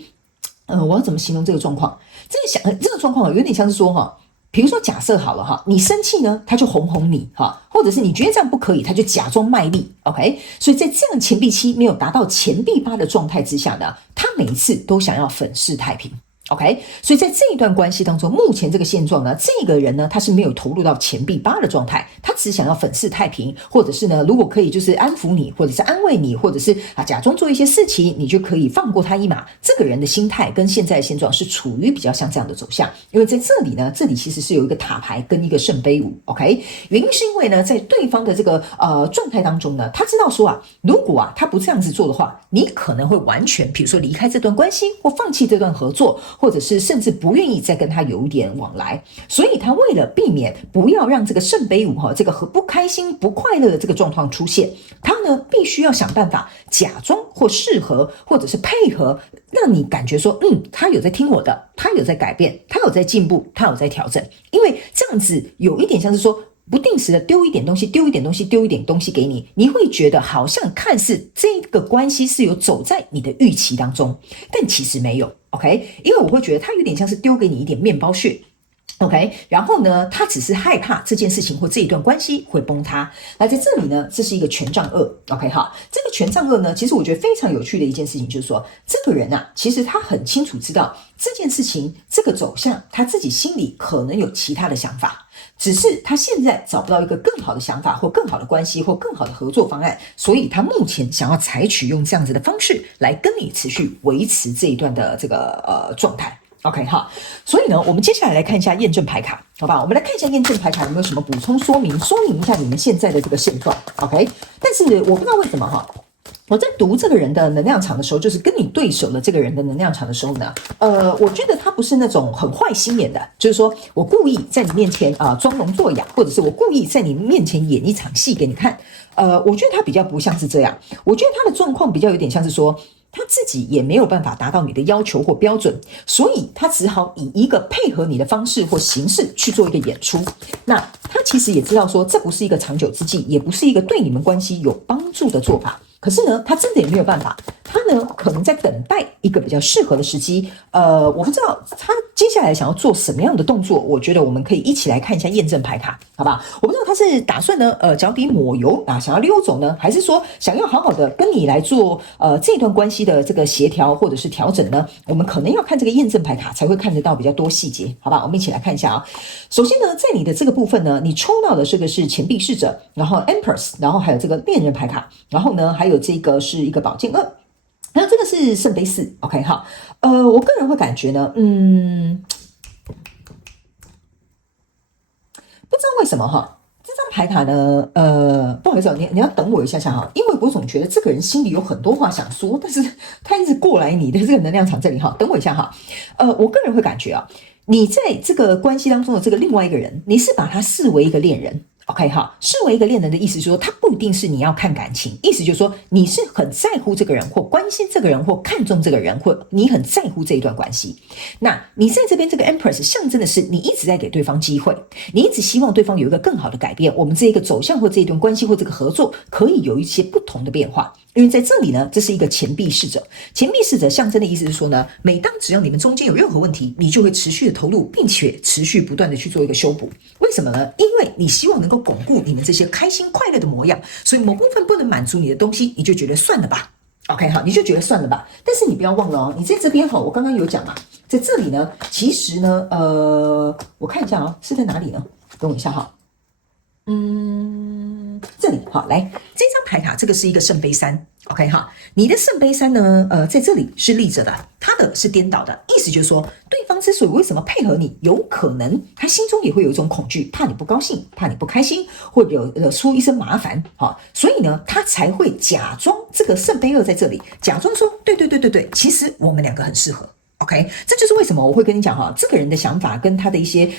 我要怎么形容这个状况？这个状况有点像是说比如说假设好了你生气呢，他就哄你或者是你觉得这样不可以，他就假装卖力 ，OK？ 所以在这样钱币7没有达到钱币8的状态之下呢，他每一次都想要粉饰太平。OK， 所以在这一段关系当中，目前这个现状呢，这个人呢，他是没有投入到钱币8的状态，他只想要粉饰太平，或者是呢，如果可以就是安抚你，或者是安慰你，或者是假装做一些事情，你就可以放过他一马。这个人的心态跟现在的现状是处于比较像这样的走向，因为在这里呢，这里其实是有一个塔牌跟一个圣杯5 ，OK， 原因是因为呢，在对方的这个状态当中呢，他知道说如果他不这样子做的话，你可能会完全，比如说离开这段关系，或放弃这段合作。或者是甚至不愿意再跟他有一点往来，所以他为了避免不要让这个圣杯5这个不开心不快乐的这个状况出现，他呢必须要想办法假装或适合或者是配合，让你感觉说他有在听我的，他有在改变，他有在进步，他有在调整，因为这样子有一点像是说不定时的丢一点东西给你，你会觉得好像看似这个关系是有走在你的预期当中，但其实没有。OK， 因为我会觉得他有点像是丢给你一点面包屑。OK， 然后呢，他只是害怕这件事情或这一段关系会崩塌。那在这里呢，这是一个权杖2。OK 哈，这个权杖2呢，其实我觉得非常有趣的一件事情，就是说这个人其实他很清楚知道这件事情这个走向，他自己心里可能有其他的想法，只是他现在找不到一个更好的想法或更好的关系或更好的合作方案，所以他目前想要采取用这样子的方式来跟你持续维持这一段的这个状态。OK 哈，所以呢，我们接下来看一下验证牌卡，好吧？我们来看一下验证牌卡有没有什么补充说明一下你们现在的这个现状。OK， 但是我不知道为什么我在读这个人的能量场的时候，就是跟你对手的这个人的能量场的时候呢，我觉得他不是那种很坏心眼的，就是说我故意在你面前装聋作哑，或者是我故意在你面前演一场戏给你看。我觉得他比较不像是这样，我觉得他的状况比较有点像是说，他自己也没有办法达到你的要求或标准，所以他只好以一个配合你的方式或形式去做一个演出。那他其实也知道说，这不是一个长久之计，也不是一个对你们关系有帮助的做法。可是呢，他真的也没有办法，他呢可能在等待一个比较适合的时机。我不知道他接下来想要做什么样的动作，我觉得我们可以一起来看一下验证牌卡，好吧？我不知道他是打算呢脚底抹油啊，想要溜走呢，还是说想要好好的跟你来做这段关系的这个协调或者是调整呢？我们可能要看这个验证牌卡才会看得到比较多细节，好吧？我们一起来看一下啊。首先呢，在你的这个部分呢，你抽到的这个是钱币侍者，然后 Empress， 然后还有这个恋人牌卡，然后呢还有这个是一个宝剑二。还有这个是圣杯四 ，OK 好，我个人会感觉呢，不知道为什么哈，这张牌卡呢，不好意思，你要等我一下下哈，因为我总觉得这个人心里有很多话想说，但是他一直过来你的这个能量场这里哈，等我一下哈，我个人会感觉啊，你在这个关系当中的这个另外一个人，你是把他视为一个恋人。OK 哈，视为一个恋人的意思就是说，他不一定是你要看感情，意思就是说你是很在乎这个人，或关心这个人，或看重这个人，或你很在乎这一段关系。那你在这边这个 Empress 象征的是你一直在给对方机会，你一直希望对方有一个更好的改变，我们这一个走向或这一段关系或这个合作可以有一些不同的变化。因为在这里呢，这是一个钱币侍者，钱币侍者象征的意思是说呢，每当只要你们中间有任何问题，你就会持续的投入，并且持续不断的去做一个修补。为什么呢？因为你希望能够巩固你们这些开心快乐的模样，所以某部分不能满足你的东西，你就觉得算了吧。OK 好，你就觉得算了吧。但是你不要忘了哦，你在这边哈，我刚刚有讲嘛，在这里呢，其实呢，我看一下啊，是在哪里呢？等我一下哈。这里好，来这张牌卡，这个是一个圣杯三 ，OK 哈，你的圣杯三呢，在这里是立着的，他的是颠倒的，意思就是说，对方之所以为什么配合你，有可能他心中也会有一种恐惧，怕你不高兴，怕你不开心，或者惹出一身麻烦，好，所以呢，他才会假装这个圣杯二在这里，假装说，对，其实我们两个很适合。OK， 这就是为什么我会跟你讲哈，这个人的想法跟他的一些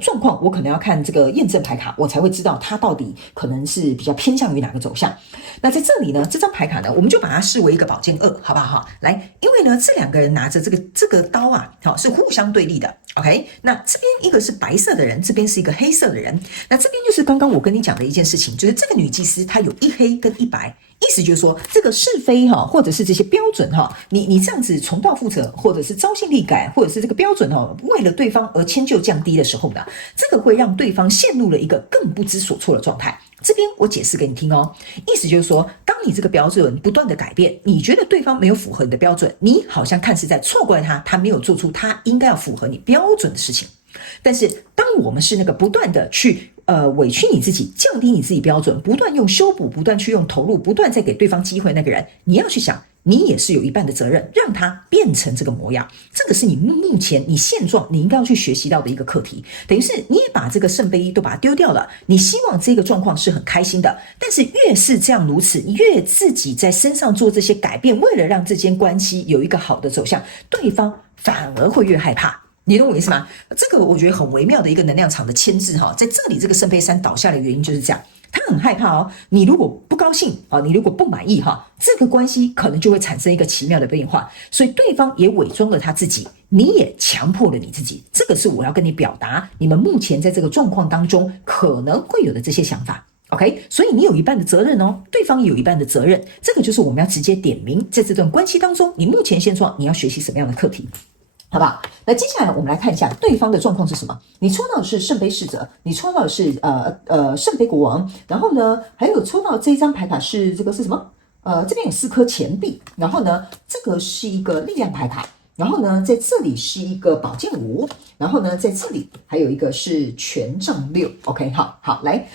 状况，我可能要看这个验证牌卡，我才会知道他到底可能是比较偏向于哪个走向。那在这里呢，这张牌卡呢，我们就把它视为一个宝剑二，好不好？来，因为呢，这两个人拿着这个刀啊，好是互相对立的。OK， 那这边一个是白色的人，这边是一个黑色的人。那这边就是刚刚我跟你讲的一件事情，就是这个女祭司她有一黑跟一白。意思就是说，这个是非哈，或者是这些标准哈，你这样子重蹈覆辙，或者是朝夕立改，或者是这个标准哈，为了对方而迁就降低的时候呢，这个会让对方陷入了一个更不知所措的状态。这边我解释给你听哦，意思就是说，当你这个标准不断的改变，你觉得对方没有符合你的标准，你好像看似在错怪他，他没有做出他应该要符合你标准的事情。但是当我们是那个不断的去委屈你自己，降低你自己标准，不断用修补，不断去用投入，不断再给对方机会，那个人你要去想，你也是有一半的责任，让他变成这个模样。这个是你目前你现状你应该要去学习到的一个课题。等于是你也把这个圣杯都把它丢掉了，你希望这个状况是很开心的，但是越是这样如此，越自己在身上做这些改变，为了让这间关系有一个好的走向，对方反而会越害怕。你懂我意思吗？这个我觉得很微妙的一个能量场的牵制哈，在这里这个圣杯三倒下的原因就是这样，他很害怕哦。你如果不高兴啊，你如果不满意哈，这个关系可能就会产生一个奇妙的变化。所以对方也伪装了他自己，你也强迫了你自己。这个是我要跟你表达，你们目前在这个状况当中可能会有的这些想法。OK， 所以你有一半的责任哦，对方也有一半的责任。这个就是我们要直接点名，在这段关系当中，你目前现状你要学习什么样的课题。好不好？那接下来我们来看一下对方的状况是什么。你抽到的是圣杯侍者，你抽到的是圣杯国王，然后呢，还有抽到这一张牌卡是这个是什么？这边有4颗钱币，然后呢，这个是一个力量牌卡，然后呢，在这里是一个宝剑5，然后呢，在这里还有一个是权杖6。OK， 好，来。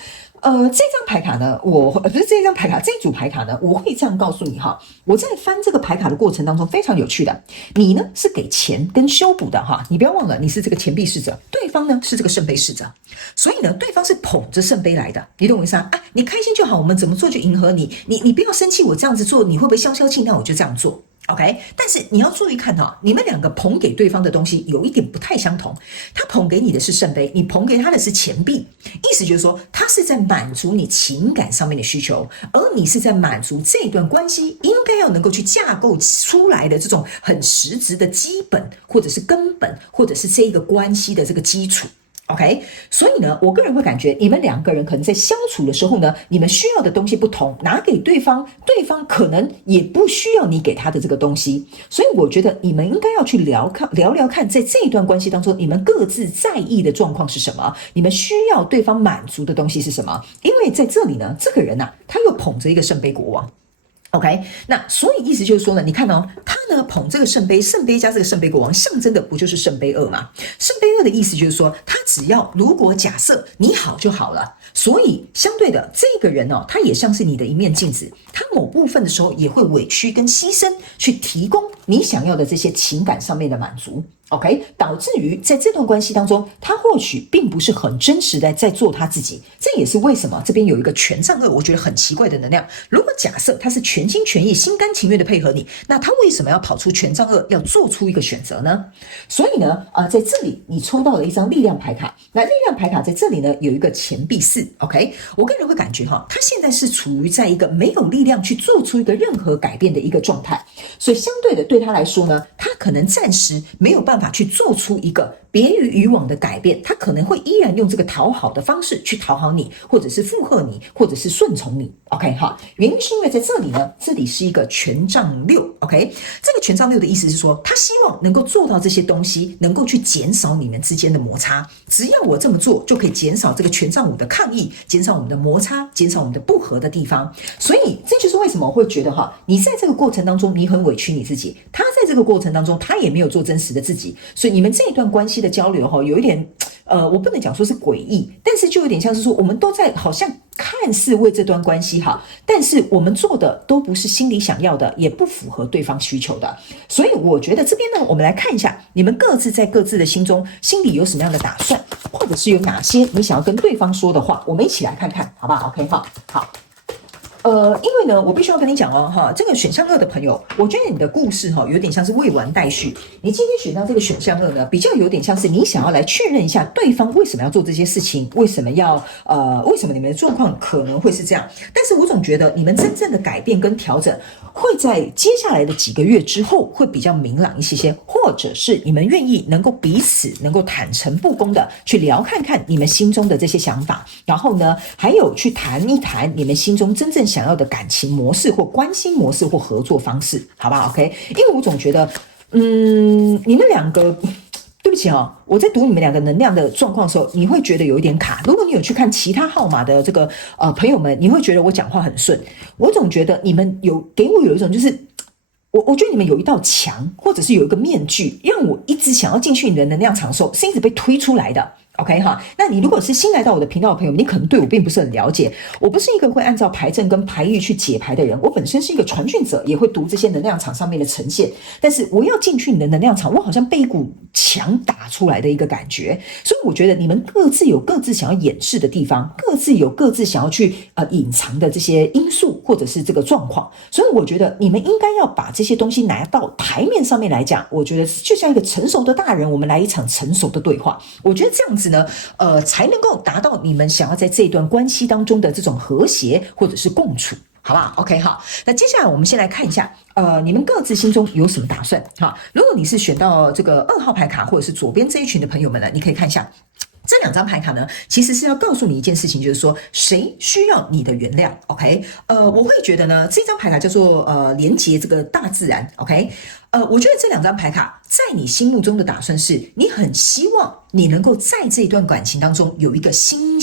这张牌卡呢，不是这张牌卡，这组牌卡呢，我会这样告诉你哈。我在翻这个牌卡的过程当中非常有趣的，你呢是给钱跟修补的哈，你不要忘了你是这个钱币侍者，对方呢是这个圣杯侍者，所以呢对方是捧着圣杯来的，你懂我意思啊？你开心就好，我们怎么做就迎合你，你不要生气，我这样子做你会不会消气？那我就这样做。OK， 但是你要注意看哈，你们两个捧给对方的东西有一点不太相同。他捧给你的是圣杯，你捧给他的是钱币，意思就是说，他是在满足你情感上面的需求，而你是在满足这段关系应该要能够去架构出来的这种很实质的基本，或者是根本，或者是这个关系的这个基础。OK，所以呢，我个人会感觉你们两个人可能在相处的时候呢，你们需要的东西不同，拿给对方，对方可能也不需要你给他的这个东西。所以我觉得你们应该要去聊聊看，在这一段关系当中，你们各自在意的状况是什么，你们需要对方满足的东西是什么。因为在这里呢，这个人啊，他又捧着一个圣杯国王。OK， 那所以意思就是说呢，你看哦，他呢捧这个圣杯，圣杯加这个圣杯国王，象征的不就是圣杯二吗？圣杯二的意思就是说，他只要如果假设你好就好了，所以相对的这个人哦，他也像是你的一面镜子，他某部分的时候也会委屈跟牺牲，去提供你想要的这些情感上面的满足。OK， 导致于在这段关系当中，他或许并不是很真实的在做他自己，这也是为什么这边有一个权杖二，我觉得很奇怪的能量。如果假设他是全心全意、心甘情愿的配合你，那他为什么要跑出权杖二，要做出一个选择呢？所以呢，在这里你抽到了一张力量牌卡，那力量牌卡在这里呢有一个钱币四。OK， 我个人会感觉哈，他现在是处于在一个没有力量去做出一个任何改变的一个状态，所以相对的对他来说呢，他可能暂时没有办法去做出一个别于以往的改变，他可能会依然用这个讨好的方式去讨好你，或者是附和你，或者是顺从你。OK 哈，原因是因为在这里呢，这里是一个权杖六。OK， 这个权杖六的意思是说，他希望能够做到这些东西，能够去减少你们之间的摩擦。只要我这么做，就可以减少这个权杖五的抗议，减少我们的摩擦，减少我们的不合的地方。所以这就是为什么我会觉得哈，你在这个过程当中，你很委屈你自己，他在这个过程当中，他也没有做真实的自己，所以你们这一段关系的交流哈，有一点我不能讲说是诡异，但是就有点像是说，我们都在好像看似为这段关系好，但是我们做的都不是心里想要的，也不符合对方需求的。所以我觉得这边呢，我们来看一下你们各自在各自的心中心里有什么样的打算，或者是有哪些你想要跟对方说的话，我们一起来看看，好不好 ？OK， 好。因为呢，我必须要跟你讲哦，哈，这个选项二的朋友，我觉得你的故事哈，有点像是未完待续。你今天选到这个选项二呢，比较有点像是你想要来确认一下对方为什么要做这些事情，为什么你们的状况可能会是这样。但是我总觉得你们真正的改变跟调整，会在接下来的几个月之后会比较明朗一些，或者是你们愿意能够彼此能够坦诚不公的去聊看看你们心中的这些想法，然后呢，还有去谈一谈你们心中真正想要的感情模式或关心模式或合作方式，好不好 ？OK， 因为我总觉得，你们两个。对不起哦，我在读你们两个能量的状况的时候，你会觉得有一点卡。如果你有去看其他号码的这个朋友们，你会觉得我讲话很顺。我总觉得你们给我有一种就是，我觉得你们有一道墙，或者是有一个面具，让我一直想要进去你的能量场的时候，是一直被推出来的。OK 哈，那你如果是新来到我的频道的朋友，你可能对我并不是很了解。我不是一个会按照牌阵跟牌意去解牌的人，我本身是一个传讯者，也会读这些能量场上面的呈现。但是我要进去你的能量场，我好像被一股墙打出来的一个感觉。所以我觉得你们各自有各自想要掩饰的地方，各自有各自想要去隐藏的这些因素或者是这个状况。所以我觉得你们应该要把这些东西拿到台面上面来讲。我觉得就像一个成熟的大人，我们来一场成熟的对话。我觉得这样子呢，才能够达到你们想要在这一段关系当中的这种和谐或者是共处，好不好 ？OK， 好。那接下来我们先来看一下，你们各自心中有什么打算？哈，如果你是选到这个2号牌卡，或者是左边这一群的朋友们呢，你可以看一下。这两张牌卡呢，其实是要告诉你一件事情，就是说谁需要你的原谅 ，OK？ 我会觉得呢，这张牌卡叫做连接这个大自然 ，OK？ 我觉得这两张牌卡在你心目中的打算是，你很希望你能够在这段感情当中有一个新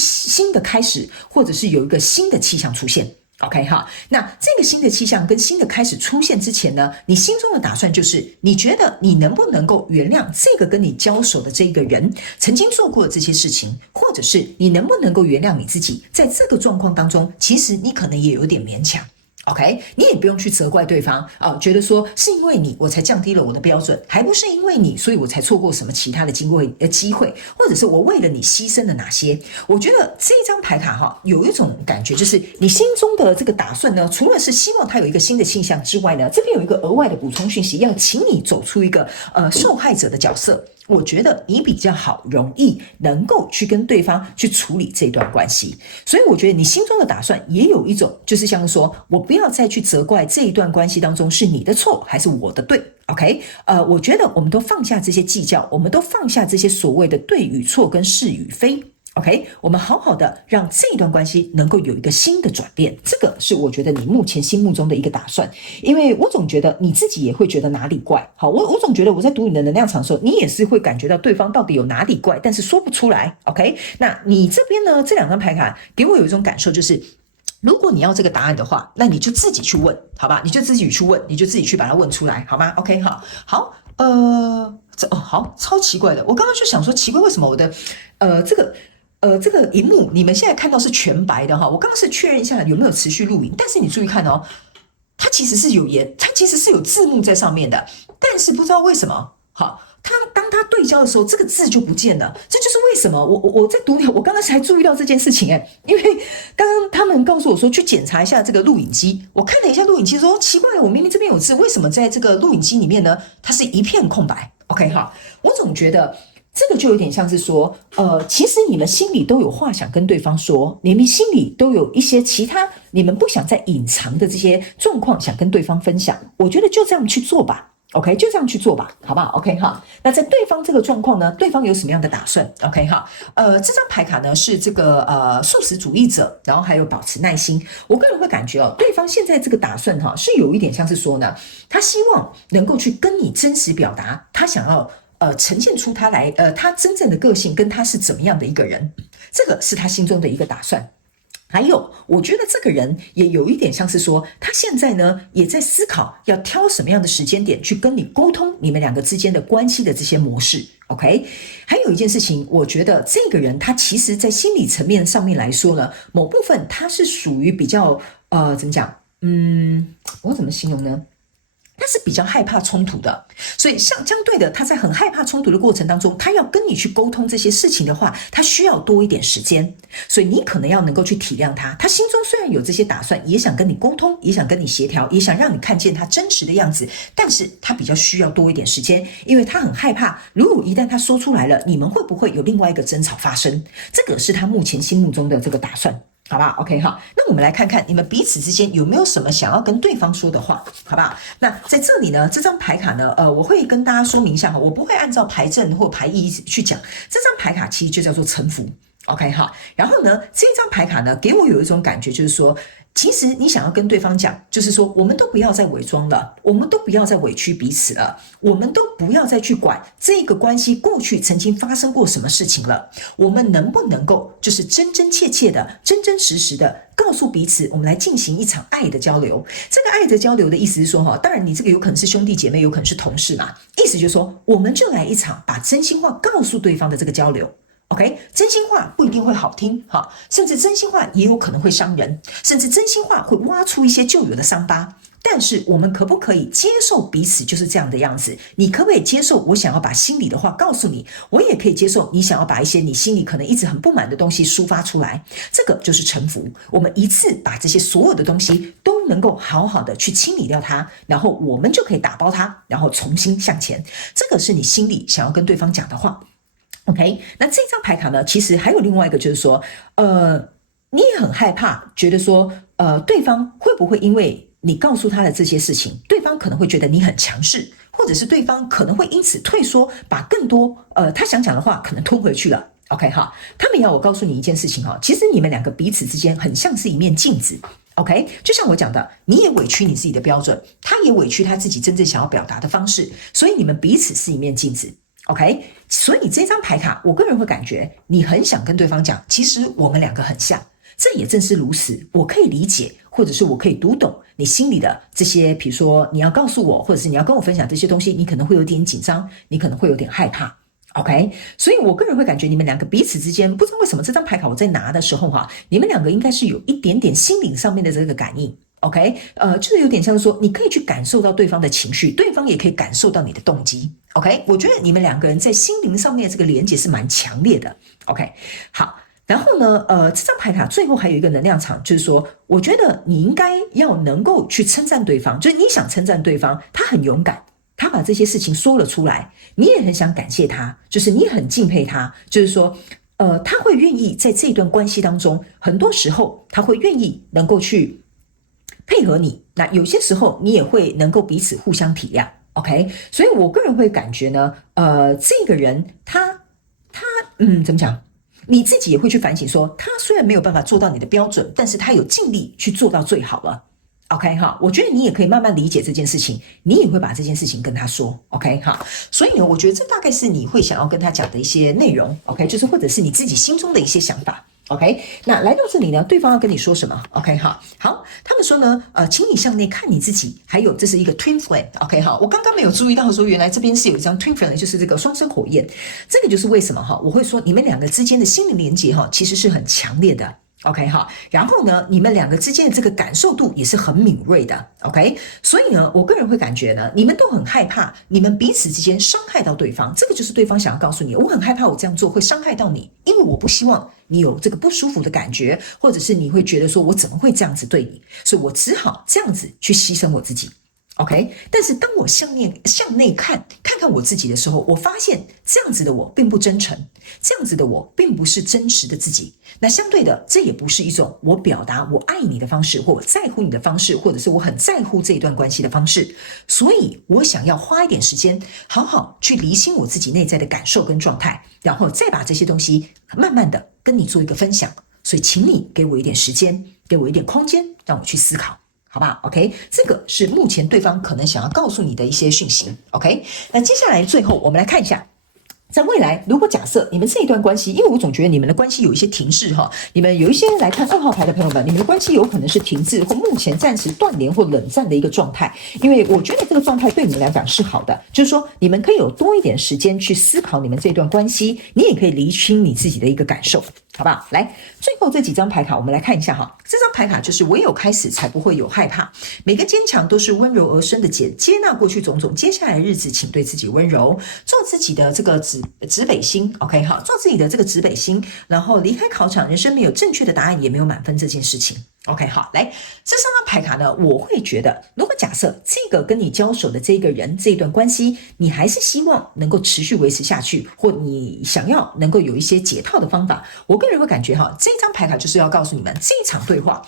的开始，或者是有一个新的气象出现。OK 哈，那这个新的气象跟新的开始出现之前呢，你心中的打算就是，你觉得你能不能够原谅这个跟你交手的这个人曾经做过的这些事情，或者是你能不能够原谅你自己，在这个状况当中，其实你可能也有点勉强。OK， 你也不用去责怪对方觉得说是因为你我才降低了我的标准，还不是因为你所以我才错过什么其他的机会，或者是我为了你牺牲了哪些。我觉得这张牌卡有一种感觉，就是你心中的这个打算呢，除了是希望它有一个新的气象之外呢，这边有一个额外的补充讯息，要请你走出一个受害者的角色。我觉得你比较好容易能够去跟对方去处理这段关系。所以我觉得你心中的打算也有一种就是像说，我不要再去责怪这一段关系当中是你的错还是我的对。OK，我觉得我们都放下这些计较，我们都放下这些所谓的对与错跟是与非。OK， 我们好好的让这段关系能够有一个新的转变，这个是我觉得你目前心目中的一个打算。因为我总觉得你自己也会觉得哪里怪。好，我总觉得我在读你的能量场的时候，你也是会感觉到对方到底有哪里怪，但是说不出来。OK， 那你这边呢，这2张牌卡给我有一种感受，就是如果你要这个答案的话，那你就自己去问，好吧？你就自己去问，你就自己去把它问出来，好吗 ？OK， 好，好，超奇怪的。我刚刚就想说，奇怪，为什么我的这个荧幕你们现在看到是全白的哈？我刚刚是确认一下有没有持续录影，但是你注意看哦，它其实是有字幕在上面的，但是不知道为什么，好，当它对焦的时候，这个字就不见了，这就是为什么我在读，我刚刚才注意到这件事情因为刚刚他们告诉我说去检查一下这个录影机，我看了一下录影机说奇怪了，我明明这边有字，为什么在这个录影机里面呢，它是一片空白 ？OK 哈，我总觉得。这个就有点像是说，其实你们心里都有话想跟对方说，你们心里都有一些其他你们不想再隐藏的这些状况想跟对方分享。我觉得就这样去做吧 ，OK， 就这样去做吧，好不好 ？OK 哈。那在对方这个状况呢，对方有什么样的打算 ？OK 哈。这张牌卡呢是这个素食主义者，然后还有保持耐心。我个人会感觉对方现在这个打算是有一点像是说呢，他希望能够去跟你真实表达他想要。呈现出他真正的个性跟他是怎么样的一个人，这个是他心中的一个打算。还有，我觉得这个人也有一点像是说，他现在呢也在思考要挑什么样的时间点去跟你沟通你们2个之间的关系的这些模式。OK， 还有一件事情，我觉得这个人他其实在心理层面上面来说呢，某部分他是属于比较怎么讲？我怎么形容呢？他是比较害怕冲突的，所以相对的，他在很害怕冲突的过程当中，他要跟你去沟通这些事情的话，他需要多一点时间，所以你可能要能够去体谅他。他心中虽然有这些打算，也想跟你沟通，也想跟你协调，也想让你看见他真实的样子，但是他比较需要多一点时间，因为他很害怕，如果一旦他说出来了，你们会不会有另外一个争吵发生？这个是他目前心目中的这个打算。好吧 ，OK 哈，那我们来看看你们彼此之间有没有什么想要跟对方说的话，好不好？那在这里呢，这张牌卡呢，我会跟大家说明一下哈，我不会按照牌阵或牌意去讲，这张牌卡其实就叫做臣服 ，OK 哈。然后呢，这张牌卡呢，给我有一种感觉，就是说。其实你想要跟对方讲，就是说，我们都不要再伪装了，我们都不要再委屈彼此了，我们都不要再去管这个关系过去曾经发生过什么事情了。我们能不能够就是真真切切的、真真实实的告诉彼此，我们来进行一场爱的交流。这个爱的交流的意思是说，当然你这个有可能是兄弟姐妹，有可能是同事嘛，意思就是说，我们就来一场把真心话告诉对方的这个交流。OK， 真心话不一定会好听哈，甚至真心话也有可能会伤人，甚至真心话会挖出一些旧有的伤疤。但是我们可不可以接受彼此就是这样的样子？你可不可以接受我想要把心里的话告诉你？我也可以接受你想要把一些你心里可能一直很不满的东西抒发出来。这个就是臣服。我们一次把这些所有的东西都能够好好的去清理掉它，然后我们就可以打包它，然后重新向前。这个是你心里想要跟对方讲的话。OK， 那这张牌卡呢，其实还有另外一个，就是说，你也很害怕，觉得说，对方会不会因为你告诉他的这些事情，对方可能会觉得你很强势，或者是对方可能会因此退缩，把更多他想讲的话可能吞回去了。OK 哈，他们要我告诉你一件事情哈，其实你们2个彼此之间很像是一面镜子。OK， 就像我讲的，你也委屈你自己的标准，他也委屈他自己真正想要表达的方式，所以你们彼此是一面镜子。OK， 所以这张牌卡，我个人会感觉你很想跟对方讲，其实我们2个很像，这也正是如此。我可以理解，或者是我可以读懂你心里的这些，比如说你要告诉我，或者是你要跟我分享这些东西，你可能会有点紧张，你可能会有点害怕。OK， 所以我个人会感觉你们2个彼此之间，不知道为什么这张牌卡我在拿的时候你们2个应该是有一点点心灵上面的这个感应。OK， 就是有点像是说，你可以去感受到对方的情绪，对方也可以感受到你的动机。OK， 我觉得你们2个人在心灵上面的这个连结是蛮强烈的。OK， 好，然后呢，这张牌卡最后还有一个能量场，就是说，我觉得你应该要能够去称赞对方，就是你想称赞对方，他很勇敢，他他把这些事情说了出来，你也很想感谢他，就是你也很敬佩他，就是说他会愿意在这段关系当中，很多时候他会愿意能够去配合你，那有些时候你也会能够彼此互相体谅。OK， 所以我个人会感觉呢，这个人他怎么讲？你自己也会去反省说，他虽然没有办法做到你的标准，但是他有尽力去做到最好了。OK 哈，我觉得你也可以慢慢理解这件事情，你也会把这件事情跟他说。OK 哈，所以呢，我觉得这大概是你会想要跟他讲的一些内容。OK， 就是或者是你自己心中的一些想法。OK， 那来到这里呢，对方要跟你说什么 ？OK 哈，好，他们说呢，请你向内看你自己，还有这是一个 twin flame。OK 哈，我刚刚没有注意到说，原来这边是有一张 twin flame， 就是这个双生火焰。这个就是为什么哈，我会说你们两个之间的心灵连接哈，其实是很强烈的。OK 哈，然后呢，你们两个之间的这个感受度也是很敏锐的。OK， 所以呢，我个人会感觉呢，你们都很害怕你们彼此之间伤害到对方，这个就是对方想要告诉你，我很害怕我这样做会伤害到你，因为我不希望你有这个不舒服的感觉，或者是你会觉得说我怎么会这样子对你，所以我只好这样子去牺牲我自己。OK， 但是当我向内看看我自己的时候，我发现这样子的我并不真诚，这样子的我并不是真实的自己。那相对的，这也不是一种我表达我爱你的方式，或我在乎你的方式，或者是我很在乎这一段关系的方式。所以我想要花一点时间，好好去厘清我自己内在的感受跟状态，然后再把这些东西慢慢的跟你做一个分享。所以请你给我一点时间，给我一点空间，让我去思考。好吧 ，OK， 这个是目前对方可能想要告诉你的一些讯息 ，OK。那接下来最后我们来看一下，在未来如果假设你们这一段关系，因为我总觉得你们的关系有一些停滞哈，你们有一些来看2号牌的朋友们，你们的关系有可能是停滞或目前暂时断联或冷战的一个状态，因为我觉得这个状态对你们来讲是好的，就是说你们可以有多一点时间去思考你们这段关系，你也可以厘清你自己的一个感受。好不好？来，最后这几张牌卡我们来看一下哈。这张牌卡就是唯有开始才不会有害怕，每个坚强都是温柔而生的茧，接纳过去种种，接下来的日子请对自己温柔，做自己的这个指北星 OK 哈，做自己的这个指北星，然后离开考场，人生没有正确的答案，也没有满分这件事情。OK， 好，来这3张牌卡呢，我会觉得，如果假设这个跟你交手的这个人这一段关系，你还是希望能够持续维持下去，或你想要能够有一些解套的方法，我个人会感觉哈，这张牌卡就是要告诉你们，这一场对话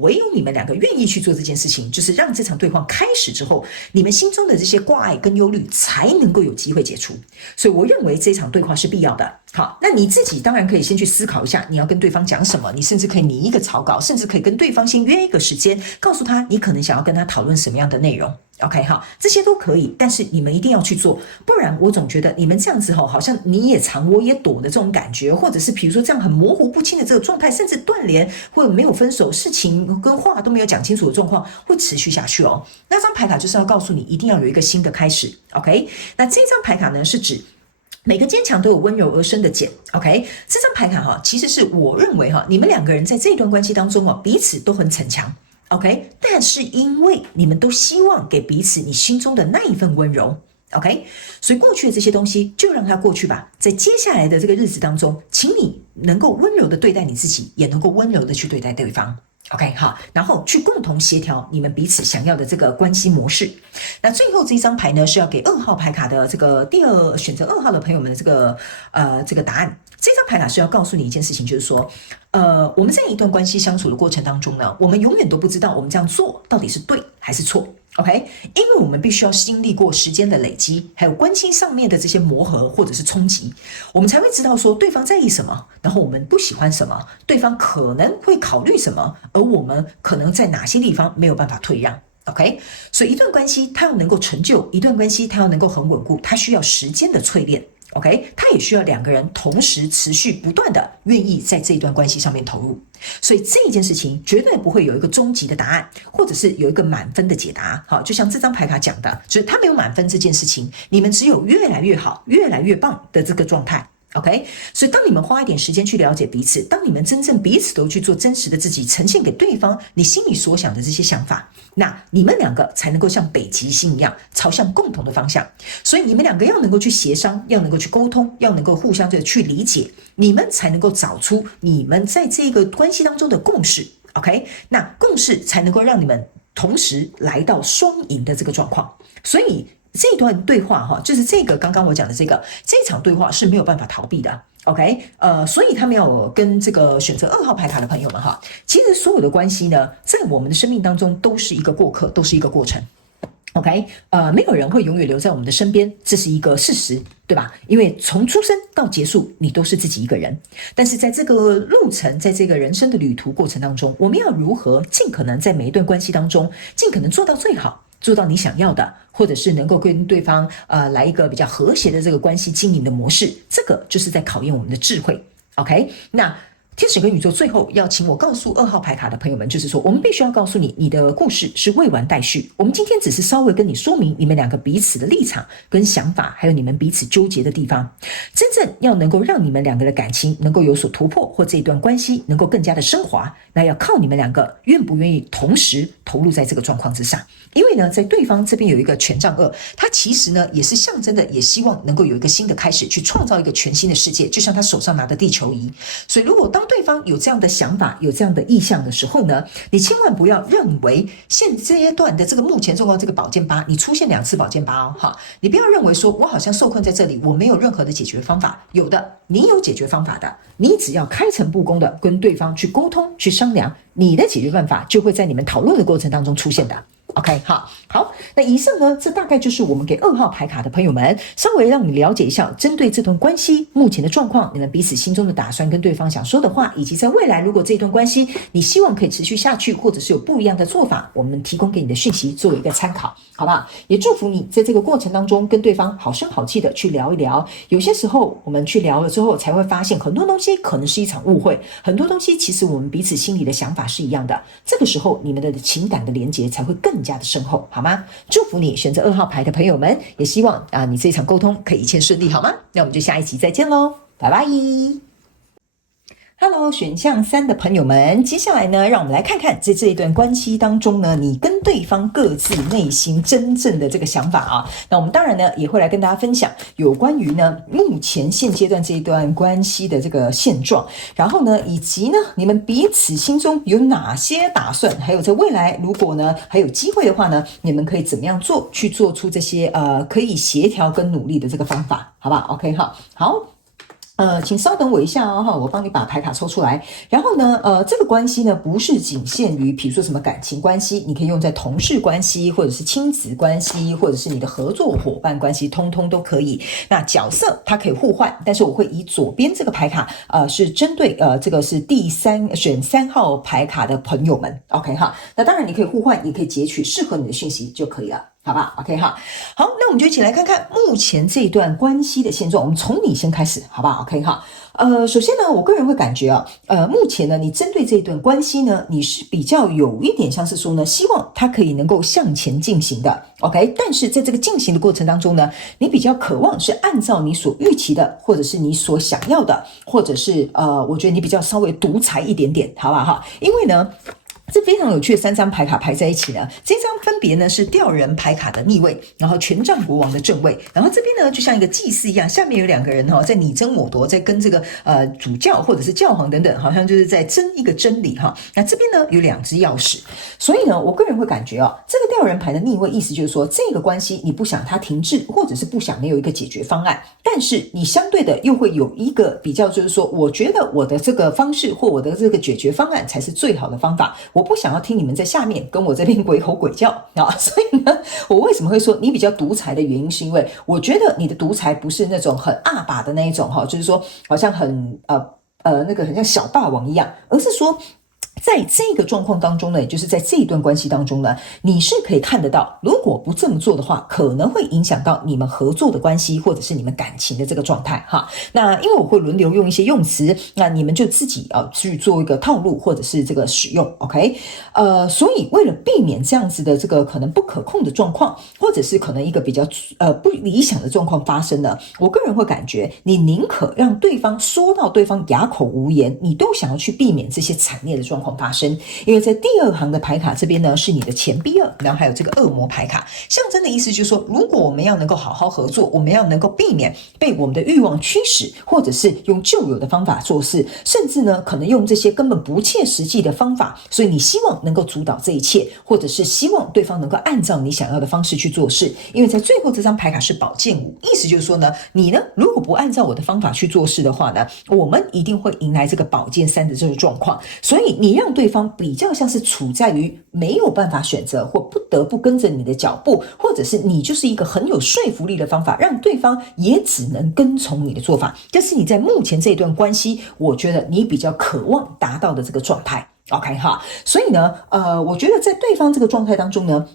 唯有你们两个愿意去做这件事情，就是让这场对话开始之后，你们心中的这些挂碍跟忧虑才能够有机会解除。所以我认为这场对话是必要的。好，那你自己当然可以先去思考一下，你要跟对方讲什么，你甚至可以拟一个草稿，甚至可以跟对方先约一个时间，告诉他你可能想要跟他讨论什么样的内容。OK， 好，这些都可以，但是你们一定要去做，不然我总觉得你们这样子好像你也藏我也躲的这种感觉，或者是比如说这样很模糊不清的这个状态，甚至断联或者没有分手，事情跟话都没有讲清楚的状况会持续下去哦。那张牌卡就是要告诉你，一定要有一个新的开始。OK， 那这张牌卡呢是指每个坚强都有温柔而生的茧 ，OK， 这张牌卡哈，其实是我认为哈，你们两个人在这段关系当中彼此都很逞强 ，OK， 但是因为你们都希望给彼此你心中的那一份温柔 ，OK， 所以过去的这些东西就让它过去吧，在接下来的这个日子当中，请你能够温柔的对待你自己，也能够温柔的去对待对方。OK， 好，然后去共同协调你们彼此想要的这个关系模式。那最后这一张牌呢，是要给2号牌卡的这个选择2号的朋友们的这个答案。这张牌卡是要告诉你一件事情，就是说，我们在一段关系相处的过程当中呢，我们永远都不知道我们这样做到底是对还是错。OK， 因为我们必须要经历过时间的累积，还有关系上面的这些磨合或者是冲击，我们才会知道说对方在意什么，然后我们不喜欢什么，对方可能会考虑什么，而我们可能在哪些地方没有办法退让。OK， 所以一段关系它要能够成就，一段关系它要能够很稳固，它需要时间的淬炼。OK， 它也需要两个人同时持续不断的愿意在这一段关系上面投入，所以这一件事情绝对不会有一个终极的答案，或者是有一个满分的解答。好，就像这张牌卡讲的，就是它没有满分这件事情，你们只有越来越好、越来越棒的这个状态。OK， 所以当你们花一点时间去了解彼此，当你们真正彼此都去做真实的自己，呈现给对方你心里所想的这些想法，那你们两个才能够像北极星一样朝向共同的方向。所以你们两个要能够去协商，要能够去沟通，要能够互相的去理解，你们才能够找出你们在这个关系当中的共识。OK， 那共识才能够让你们同时来到双赢的这个状况。所以这段对话哈，就是这个刚刚我讲的这场对话是没有办法逃避的。OK，所以他们要跟这个选择2号牌卡的朋友们哈，其实所有的关系呢，在我们的生命当中都是一个过客，都是一个过程。OK，没有人会永远留在我们的身边，这是一个事实，对吧？因为从出生到结束，你都是自己一个人。但是在这个路程，在这个人生的旅途过程当中，我们要如何尽可能在每一段关系当中，尽可能做到最好，做到你想要的，或者是能够跟对方来一个比较和谐的这个关系经营的模式，这个就是在考验我们的智慧。OK， 那天使跟宇宙最后要请我告诉2号牌卡的朋友们，就是说我们必须要告诉你，你的故事是未完待续。我们今天只是稍微跟你说明你们两个彼此的立场跟想法，还有你们彼此纠结的地方。真正要能够让你们两个的感情能够有所突破，或这一段关系能够更加的升华，那要靠你们两个愿不愿意同时投入在这个状况之上。因为呢，在对方这边有一个权杖2，他其实呢也是象征的，也希望能够有一个新的开始，去创造一个全新的世界，就像他手上拿的地球仪。所以如果当对方有这样的想法，有这样的意向的时候呢，你千万不要认为现阶段的这个目前状况，这个宝剑8，你出现2次宝剑8哦，哈，你不要认为说我好像受困在这里，我没有任何的解决方法。有的，你有解决方法的，你只要开诚布公的跟对方去沟通，去商量，你的解决办法就会在你们讨论的过程当中出现的。OK， 好，那以上呢，这大概就是我们给2号牌卡的朋友们，稍微让你了解一下，针对这段关系目前的状况，你们彼此心中的打算跟对方想说的话，以及在未来如果这段关系你希望可以持续下去，或者是有不一样的做法，我们提供给你的讯息作为一个参考，好不好？也祝福你在这个过程当中跟对方好声好气的去聊一聊。有些时候我们去聊了之后，才会发现很多东西可能是一场误会，很多东西其实我们彼此心里的想法是一样的。这个时候你们的情感的连结才会更加的深厚，好吗？祝福你选择2号牌的朋友们，也希望你这一场沟通可以一切顺利，好吗？那我们就下一集再见喽，拜拜。Hello， 选项3的朋友们，接下来呢，让我们来看看在这一段关系当中呢，你跟对方各自内心真正的这个想法啊。那我们当然呢，也会来跟大家分享有关于呢目前现阶段这一段关系的这个现状，然后呢，以及呢你们彼此心中有哪些打算，还有在未来如果呢还有机会的话呢，你们可以怎么样做，去做出这些可以协调跟努力的这个方法，好不好 ？OK 哈，好。请稍等我一下哦，我帮你把牌卡抽出来。然后呢，这个关系呢，不是仅限于比如说什么感情关系，你可以用在同事关系，或者是亲子关系，或者是你的合作伙伴关系，通通都可以。那角色它可以互换，但是我会以左边这个牌卡，是针对这个是选3号牌卡的朋友们 ，OK 哈。那当然你可以互换，也可以截取适合你的讯息就可以了。好吧 ，OK 哈，好，那我们就一起来看看目前这段关系的现状。我们从你先开始，好不好 ？OK 哈，首先呢，我个人会感觉目前呢，你针对这段关系呢，你是比较有一点像是说呢，希望它可以能够向前进行的 ，OK。但是在这个进行的过程当中呢，你比较渴望是按照你所预期的，或者是你所想要的，或者是我觉得你比较稍微独裁一点点，好吧哈，因为呢。这非常有趣的3张牌卡排在一起呢，这张分别呢是吊人牌卡的逆位，然后权杖国王的正位，然后这边呢就像一个祭司一样，下面有2个人在你争我夺，在跟这个主教或者是教皇等等，好像就是在争一个真理哈。那这边呢有2只钥匙，所以呢我个人会感觉这个吊人牌的逆位意思就是说这个关系你不想它停滞，或者是不想没有一个解决方案，但是你相对的又会有一个比较，就是说我觉得我的这个方式或我的这个解决方案才是最好的方法。我不想要听你们在下面跟我这边鬼吼鬼叫啊，所以呢，我为什么会说你比较独裁的原因，是因为我觉得你的独裁不是那种很阿爸的那一种就是说好像很那个很像小霸王一样，而是说。在这个状况当中呢，也就是在这一段关系当中呢，你是可以看得到，如果不这么做的话，可能会影响到你们合作的关系，或者是你们感情的这个状态哈。那因为我会轮流用一些用词，那你们就自己去做一个套路或者是这个使用 ，OK？ 所以为了避免这样子的这个可能不可控的状况，或者是可能一个比较不理想的状况发生呢，我个人会感觉你宁可让对方说到对方哑口无言，你都想要去避免这些惨烈的状况。况发生。因为在第二行的牌卡这边呢，是你的钱币二，然后还有这个恶魔牌卡，象征的意思就是说，如果我们要能够好好合作，我们要能够避免被我们的欲望驱使，或者是用旧有的方法做事，甚至呢可能用这些根本不切实际的方法，所以你希望能够主导这一切，或者是希望对方能够按照你想要的方式去做事。因为在最后这张牌卡是宝剑五，意思就是说呢，你呢如果不按照我的方法去做事的话呢，我们一定会迎来这个宝剑三的这个状况。所以你让对方比较像是处在于没有办法选择，或不得不跟着你的脚步，或者是你就是一个很有说服力的方法，让对方也只能跟从你的做法。这是你在目前这一段关系，我觉得你比较渴望达到的这个状态。OK 哈，所以呢，我觉得在对方这个状态当中呢，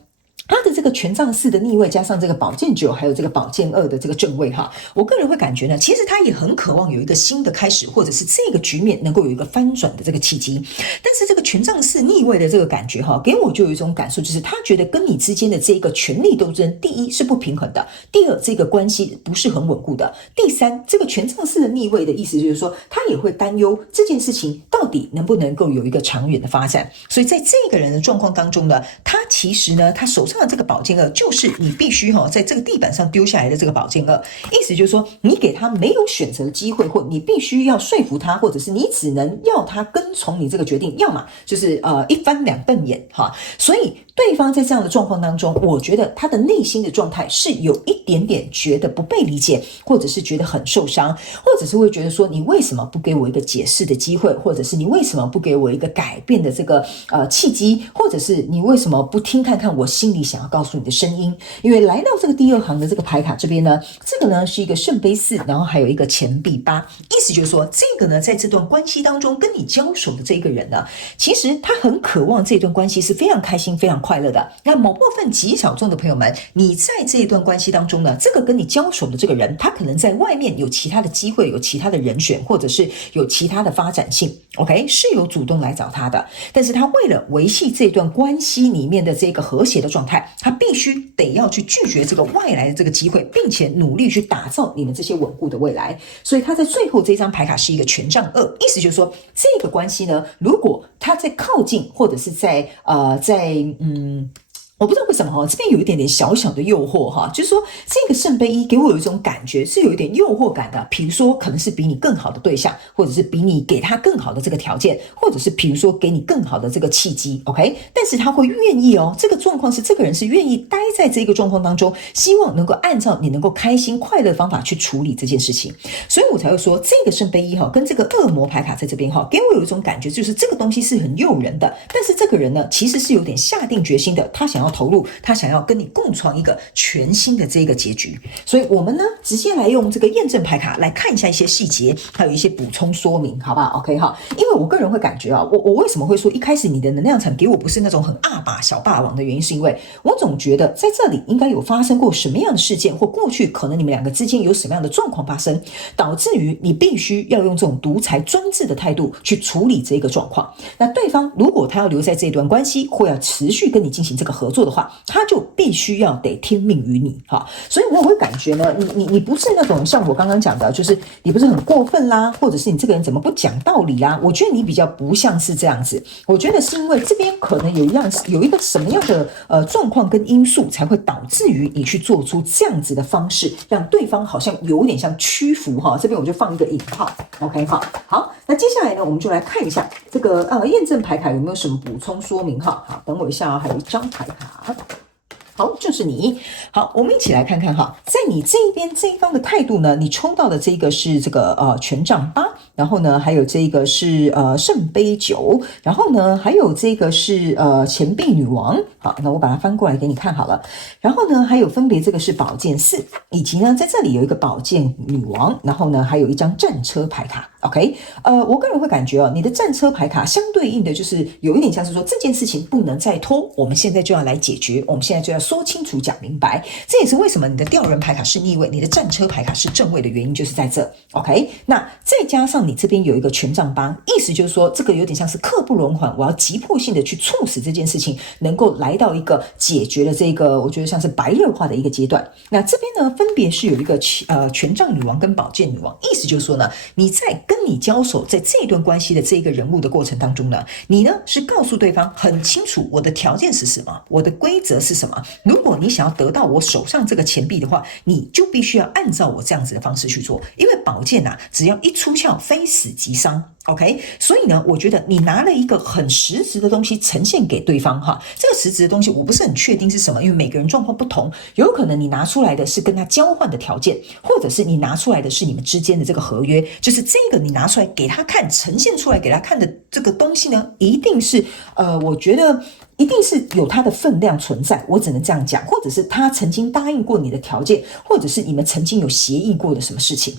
他的这个权杖四的逆位加上这个宝剑九还有这个宝剑二的这个正位哈，我个人会感觉呢，其实他也很渴望有一个新的开始，或者是这个局面能够有一个翻转的这个契机。但是这个权杖四逆位的这个感觉哈，给我就有一种感受，就是他觉得跟你之间的这个权力斗争，第一是不平衡的，第二这个关系不是很稳固的，第三这个权杖四的逆位的意思就是说，他也会担忧这件事情到底能不能够有一个长远的发展。所以在这个人的状况当中呢，他其实呢，他手上这个宝剑二就是你必须在这个地板上丢下来的这个宝剑二，意思就是说你给他没有选择的机会，或你必须要说服他，或者是你只能要他跟从你这个决定，要么就是一翻两瞪眼哈。所以对方在这样的状况当中，我觉得他的内心的状态是有一点点觉得不被理解，或者是觉得很受伤，或者是会觉得说你为什么不给我一个解释的机会，或者是你为什么不给我一个改变的这个契机，或者是你为什么不听看看我心里想要告诉你的声音。因为来到这个第二行的这个牌卡这边呢，这个呢是一个圣杯四，然后还有一个钱币八，意思就是说这个呢在这段关系当中跟你交手的这一个人呢，其实他很渴望这段关系是非常开心非常快乐的。那某部分极小众的朋友们，你在这一段关系当中呢，这个跟你交手的这个人，他可能在外面有其他的机会，有其他的人选，或者是有其他的发展性 OK 是有主动来找他的，但是他为了维系这段关系里面的这个和谐的状态，他必须得要去拒绝这个外来的这个机会，并且努力去打造你们这些稳固的未来。所以他在最后这张牌卡是一个权杖二，意思就是说这个关系呢，如果他在靠近，或者是在我不知道为什么这边有一点点小小的诱惑哈，就是说这个圣杯一给我有一种感觉是有一点诱惑感的，比如说可能是比你更好的对象，或者是比你给他更好的这个条件，或者是比如说给你更好的这个契机 OK， 但是他会愿意这个状况是这个人是愿意待在这个状况当中，希望能够按照你能够开心快乐的方法去处理这件事情。所以我才会说这个圣杯一跟这个恶魔牌卡在这边给我有一种感觉，就是这个东西是很诱人的，但是这个人呢其实是有点下定决心的，他想要投入，他想要跟你共创一个全新的这个结局。所以我们呢直接来用这个验证牌卡来看一下一些细节，还有一些补充说明，好不好 OK 哈。因为我个人会感觉我为什么会说一开始你的能量场给我不是那种很阿爸小霸王的原因，是因为我总觉得在这里应该有发生过什么样的事件，或过去可能你们两个之间有什么样的状况发生，导致于你必须要用这种独裁专制的态度去处理这个状况。那对方如果他要留在这段关系，或要持续跟你进行这个合作的话，他就必须要得听命于你哈。所以我会感觉呢，你不是那种像我刚刚讲的，就是你不是很过分啦，或者是你这个人怎么不讲道理啦，我觉得你比较不像是这样子。我觉得是因为这边可能有一个什么样的状况跟因素，才会导致于你去做出这样子的方式，让对方好像有点像屈服哈。这边我就放一个引号 OK 哈。好，那接下来呢，我们就来看一下这个验证牌卡有没有什么补充说明哈。好，等我一下还有一张牌卡。好，就是你。好，我们一起来看看哈，在你这边这一方的态度呢，你抽到的这个是这个权杖八，然后呢还有这个是圣杯九，然后呢还有这个是钱币女王。好，那我把它翻过来给你看好了。然后呢还有分别这个是宝剑四，以及呢在这里有一个宝剑女王，然后呢还有一张战车牌卡。OK， 我个人会感觉你的战车牌卡相对应的就是有一点像是说这件事情不能再拖，我们现在就要来解决，我们现在就要说清楚讲明白。这也是为什么你的吊人牌卡是逆位，你的战车牌卡是正位的原因，就是在这 OK。 那再加上你这边有一个权杖八，意思就是说这个有点像是刻不容缓，我要急迫性的去促使这件事情能够来到一个解决的这个我觉得像是白热化的一个阶段。那这边呢分别是有一个权杖女王跟宝剑女王，意思就是说呢，你在跟你交手在这段关系的这个人物的过程当中呢，你呢是告诉对方很清楚我的条件是什么，我的规则是什么。如果你想要得到我手上这个钱币的话，你就必须要按照我这样子的方式去做，因为宝剑啊，只要一出鞘，非死即伤。OK， 所以呢，我觉得你拿了一个很实质的东西呈现给对方哈，这个实质的东西我不是很确定是什么，因为每个人状况不同，有可能你拿出来的是跟他交换的条件，或者是你拿出来的是你们之间的这个合约，就是这个你拿出来给他看，呈现出来给他看的这个东西呢，一定是我觉得一定是有它的分量存在，我只能这样讲，或者是他曾经答应过你的条件，或者是你们曾经有协议过的什么事情。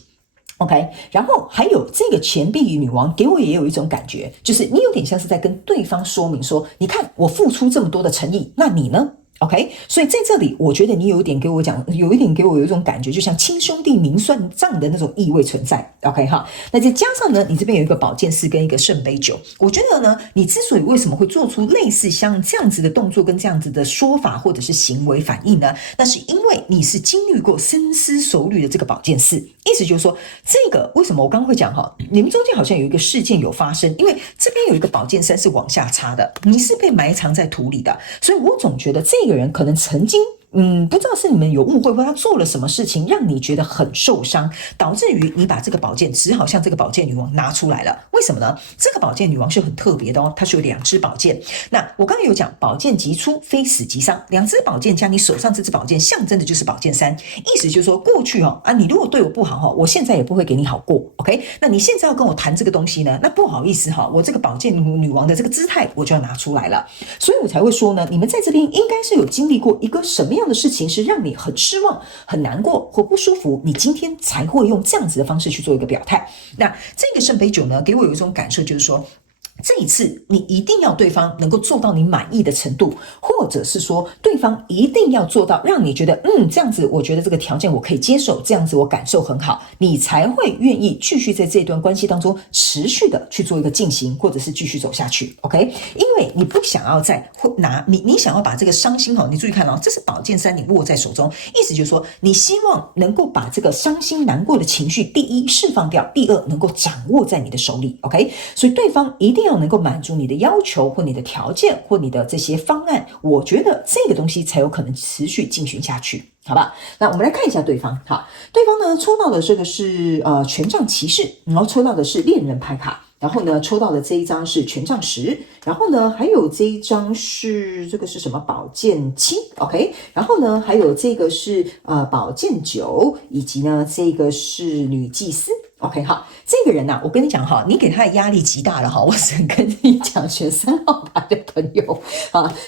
OK， 然后还有这个钱币女王给我也有一种感觉，就是你有点像是在跟对方说明说，你看我付出这么多的诚意，那你呢？OK， 所以在这里，我觉得你有一点给我有一种感觉，就像亲兄弟明算账的那种意味存在。OK 哈，那再加上呢，你这边有一个宝剑四跟一个圣杯九，我觉得呢，你之所以为什么会做出类似像这样子的动作跟这样子的说法或者是行为反应呢？那是因为你是经历过深思熟虑的这个宝剑四，意思就是说，这个为什么我刚刚会讲哈，你们中间好像有一个事件有发生，因为这边有一个宝剑三是往下插的，你是被埋藏在土里的，所以我总觉得这个人可能曾经不知道是你们有误会，或他做了什么事情让你觉得很受伤，导致于你把这个宝剑只好像这个宝剑女王拿出来了。为什么呢？这个宝剑女王是很特别的哦，它是有2支宝剑。那我刚刚有讲，宝剑即出，非死即伤，2支宝剑加你手上这支宝剑，象征的就是宝剑三，意思就是说过去你如果对我不好我现在也不会给你好过。OK， 那你现在要跟我谈这个东西呢，那不好意思我这个宝剑女王的这个姿态我就要拿出来了，所以我才会说呢，你们在这边应该是有经历过一个什么样的事情是让你很失望、很难过或不舒服，你今天才会用这样子的方式去做一个表态。那这个圣杯九呢，给我有一种感受，就是说这一次你一定要对方能够做到你满意的程度，或者是说对方一定要做到让你觉得这样子我觉得这个条件我可以接受，这样子我感受很好，你才会愿意继续在这段关系当中持续的去做一个进行，或者是继续走下去。 OK， 因为你不想要再拿你想要把这个伤心你注意看这是宝剑三你握在手中，意思就是说你希望能够把这个伤心难过的情绪，第一释放掉，第二能够掌握在你的手里。 OK， 所以对方一定要能够满足你的要求或你的条件或你的这些方案，我觉得这个东西才有可能持续进行下去，好吧？那我们来看一下对方。好，对方呢抽到的这个是权杖骑士，然后抽到的是恋人牌卡，然后呢抽到的这一张是权杖10，然后呢还有这一张是这个是什么宝剑7 OK， 然后呢还有这个是宝剑9，以及呢这个是女祭司。OK， 好，这个人我跟你讲你给他的压力极大了我只能跟你讲，选3号牌的朋友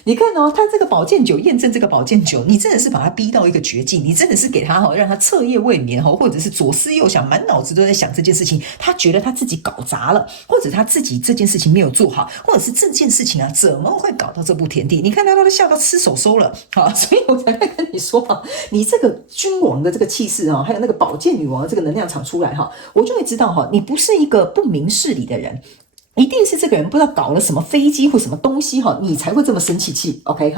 你看他这个宝剑9验证这个宝剑9，你真的是把他逼到一个绝境，你真的是给他让他彻夜未眠或者是左思右想，满脑子都在想这件事情，他觉得他自己搞砸了，或者他自己这件事情没有做好，或者是这件事情怎么会搞到这步田地？你看他都笑到吃手收了所以我才会跟你说你这个君王的这个气势还有那个宝剑女王的这个能量场出来我就会知道你不是一个不明事理的人，一定是这个人不知道搞了什么飞机或什么东西你才会这么生气。 OK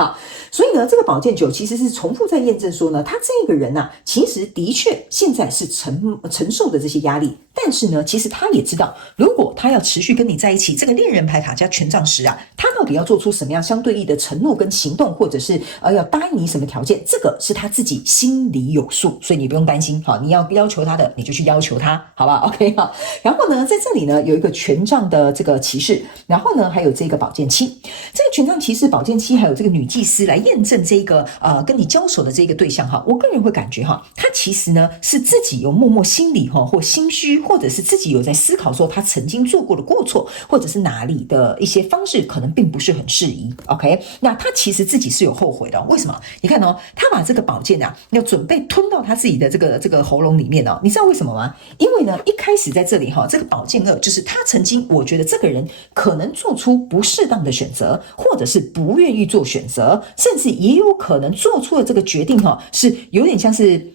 所以呢这个宝剑9其实是重复在验证说呢，他这个人其实的确现在是承受的这些压力，但是呢其实他也知道，如果他要持续跟你在一起，这个恋人牌卡加权杖10他到底要做出什么样相对应的承诺跟行动，或者是要答应你什么条件，这个是他自己心里有数，所以你不用担心你要要求他的你就去要求他，好吧 OK 然后呢在这里呢有一个权杖的这个骑士，然后呢还有这个宝剑7，这个权杖骑士、宝剑7还有这个女祭司来验证这个跟你交手的这个对象我个人会感觉他其实呢是自己有默默心里或心虚，或者是自己有在思考说他曾经做过的过错，或者是哪里的一些方式可能并不是很适宜。 OK， 那他其实自己是有后悔的为什么？你看他把这个宝剑要准备吞到他自己的这个喉咙里面你知道为什么吗？因为呢一开始在这里这个宝剑2就是他曾经我觉得这个人可能做出不适当的选择，或者是不愿意做选择，甚至也有可能做出了这个决定是有点像是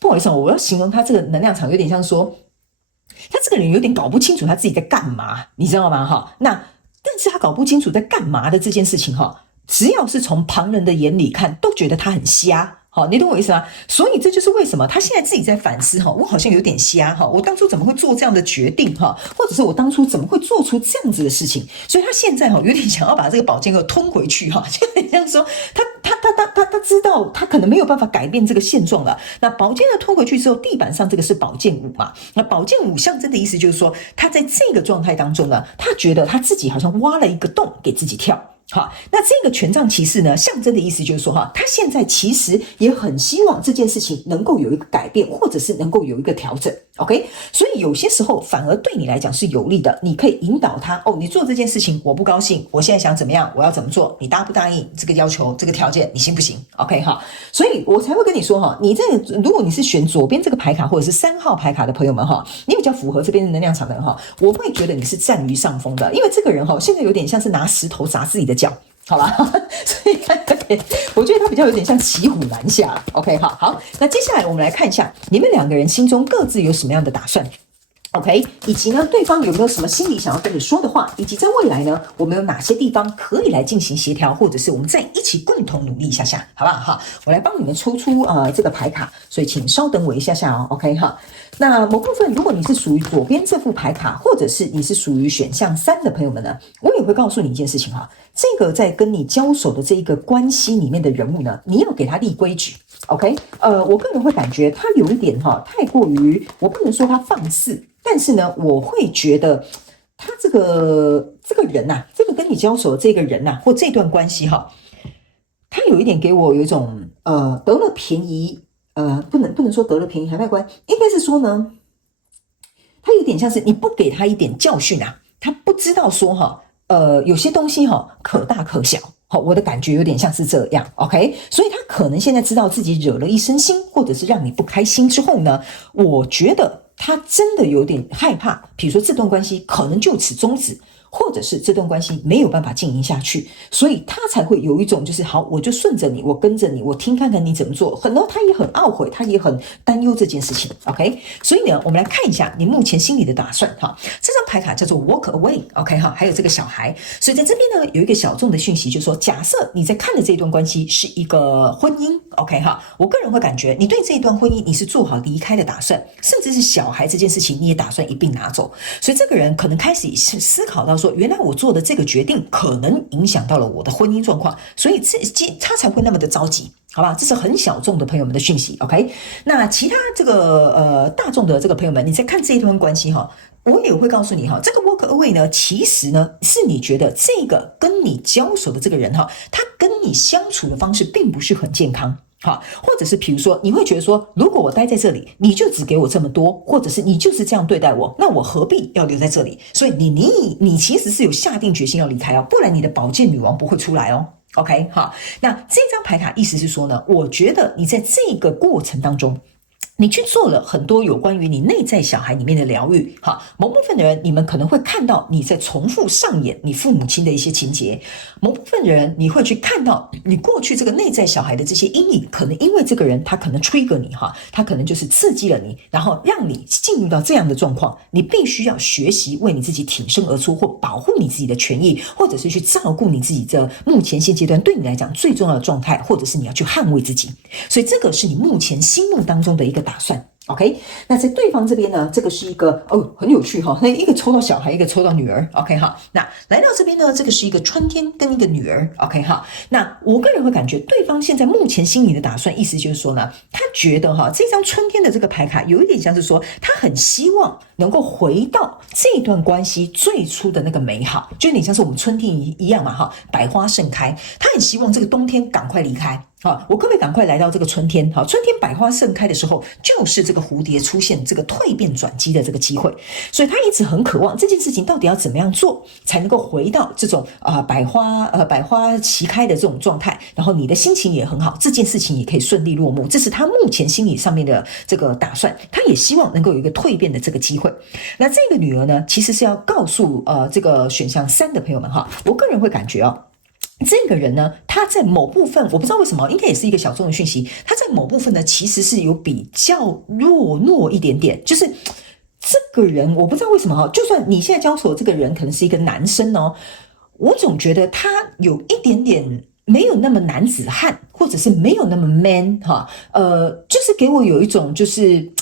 不好意思我要形容他这个能量场有点像说他这个人有点搞不清楚他自己在干嘛，你知道吗那但是他搞不清楚在干嘛的这件事情只要是从旁人的眼里看都觉得他很瞎好，你懂我意思吗？所以这就是为什么他现在自己在反思哈，我好像有点瞎哈，我当初怎么会做这样的决定哈，或者是我当初怎么会做出这样子的事情？所以他现在哈有点想要把这个宝剑给吞回去哈，就很像说他知道他可能没有办法改变这个现状了。那宝剑呢吞回去之后，地板上这个是宝剑五嘛？那宝剑五象征的意思就是说，他在这个状态当中呢，他觉得他自己好像挖了一个洞给自己跳。好，那这个权杖骑士呢，象征的意思就是说哈，他现在其实也很希望这件事情能够有一个改变，或者是能够有一个调整。OK， 所以有些时候反而对你来讲是有利的，你可以引导他哦，你做这件事情我不高兴，我现在想怎么样，我要怎么做，你答不答应这个要求，这个条件，你行不行 ？OK 哈，所以我才会跟你说哈，如果你是选左边这个牌卡或者是3号牌卡的朋友们哈，你比较符合这边的能量场的人哈，我会觉得你是占于上风的，因为这个人哈现在有点像是拿石头砸自己的脚。好了，所以我觉得他比较有点像骑虎难下。OK， 好，那接下来我们来看一下你们2个人心中各自有什么样的打算。OK， 以及呢，对方有没有什么心里想要跟你说的话，以及在未来呢，我们有哪些地方可以来进行协调，或者是我们再一起共同努力一下下，好不好？好，我来帮你们抽出这个牌卡，所以请稍等我一下下哦。OK 哈，那某部分如果你是属于左边这副牌卡，或者是你是属于选项3的朋友们呢，我也会告诉你一件事情哈，这个在跟你交手的这一个关系里面的人物呢，你要给他立规矩。OK， 我个人会感觉他有一点太过于，我不能说他放肆。但是呢，我会觉得他这个人呐，这个跟你交手的这个人呐，或这段关系哈，他有一点给我有一种得了便宜，不能说得了便宜还卖乖，应该是说呢，他有点像是你不给他一点教训啊，他不知道说哈，有些东西哈可大可小。好，我的感觉有点像是这样 ，OK， 所以他可能现在知道自己惹了一身腥，或者是让你不开心之后呢，我觉得他真的有点害怕，比如说这段关系可能就此终止，或者是这段关系没有办法经营下去，所以他才会有一种就是好，我就顺着你，我跟着你，我听看看你怎么做。然后他也很懊悔，他也很担忧这件事情 ，OK。所以呢，我们来看一下你目前心里的打算哈。这张牌卡叫做 Walk Away，OK 哈，还有这个小孩。所以在这边呢，有一个小众的讯息，就是说，假设你在看的这段关系是一个婚姻 ，OK 哈，我个人会感觉你对这一段婚姻你是做好离开的打算，甚至是小孩这件事情你也打算一并拿走。所以这个人可能开始思考到说，原来我做的这个决定可能影响到了我的婚姻状况，所以他才会那么的着急。好吧，这是很小众的朋友们的讯息 ，OK。那其他这个大众的这个朋友们，你在看这一段关系哈，我也会告诉你哈，这个 walk away 呢，其实呢是你觉得这个跟你交手的这个人哈，他跟你相处的方式并不是很健康。好，或者是比如说，你会觉得说，如果我待在这里，你就只给我这么多，或者是你就是这样对待我，那我何必要留在这里？所以你其实是有下定决心要离开哦，不然你的宝剑女王不会出来哦。OK， 好，那这张牌卡意思是说呢，我觉得你在这个过程当中，你去做了很多有关于你内在小孩里面的疗愈，哈，某部分的人你们可能会看到你在重复上演你父母亲的一些情节，某部分的人你会去看到你过去这个内在小孩的这些阴影，可能因为这个人他可能 trigger 你哈，他可能就是刺激了你，然后让你进入到这样的状况，你必须要学习为你自己挺身而出，或保护你自己的权益，或者是去照顾你自己的目前现阶段对你来讲最重要的状态，或者是你要去捍卫自己，所以这个是你目前心目当中的一个打算。OK， 那在对方这边呢，这个是一个很有趣哈，那一个抽到小孩，一个抽到女儿 ，OK 哈。那来到这边呢，这个是一个春天跟一个女儿 ，OK 哈。那我个人会感觉，对方现在目前心里的打算，意思就是说呢，他觉得哈，这张春天的这个牌卡有一点像是说，他很希望能够回到这段关系最初的那个美好，就有点像是我们春天一样嘛哈，百花盛开，他很希望这个冬天赶快离开。好，我可不可以赶快来到这个春天？好，春天百花盛开的时候，就是这个蝴蝶出现这个蜕变转机的这个机会。所以他一直很渴望这件事情到底要怎么样做，才能够回到这种百花齐开的这种状态，然后你的心情也很好，这件事情也可以顺利落幕。这是他目前心理上面的这个打算，他也希望能够有一个蜕变的这个机会。那这个女儿呢，其实是要告诉这个选项3的朋友们哈，我个人会感觉这个人呢，他在某部分我不知道为什么，应该也是一个小众的讯息。他在某部分呢，其实是有比较弱懦一点点，就是这个人我不知道为什么哈，就算你现在交手的这个人可能是一个男生哦，我总觉得他有一点点没有那么男子汉，或或者是没有那么 man 哈，就是给我有一种就是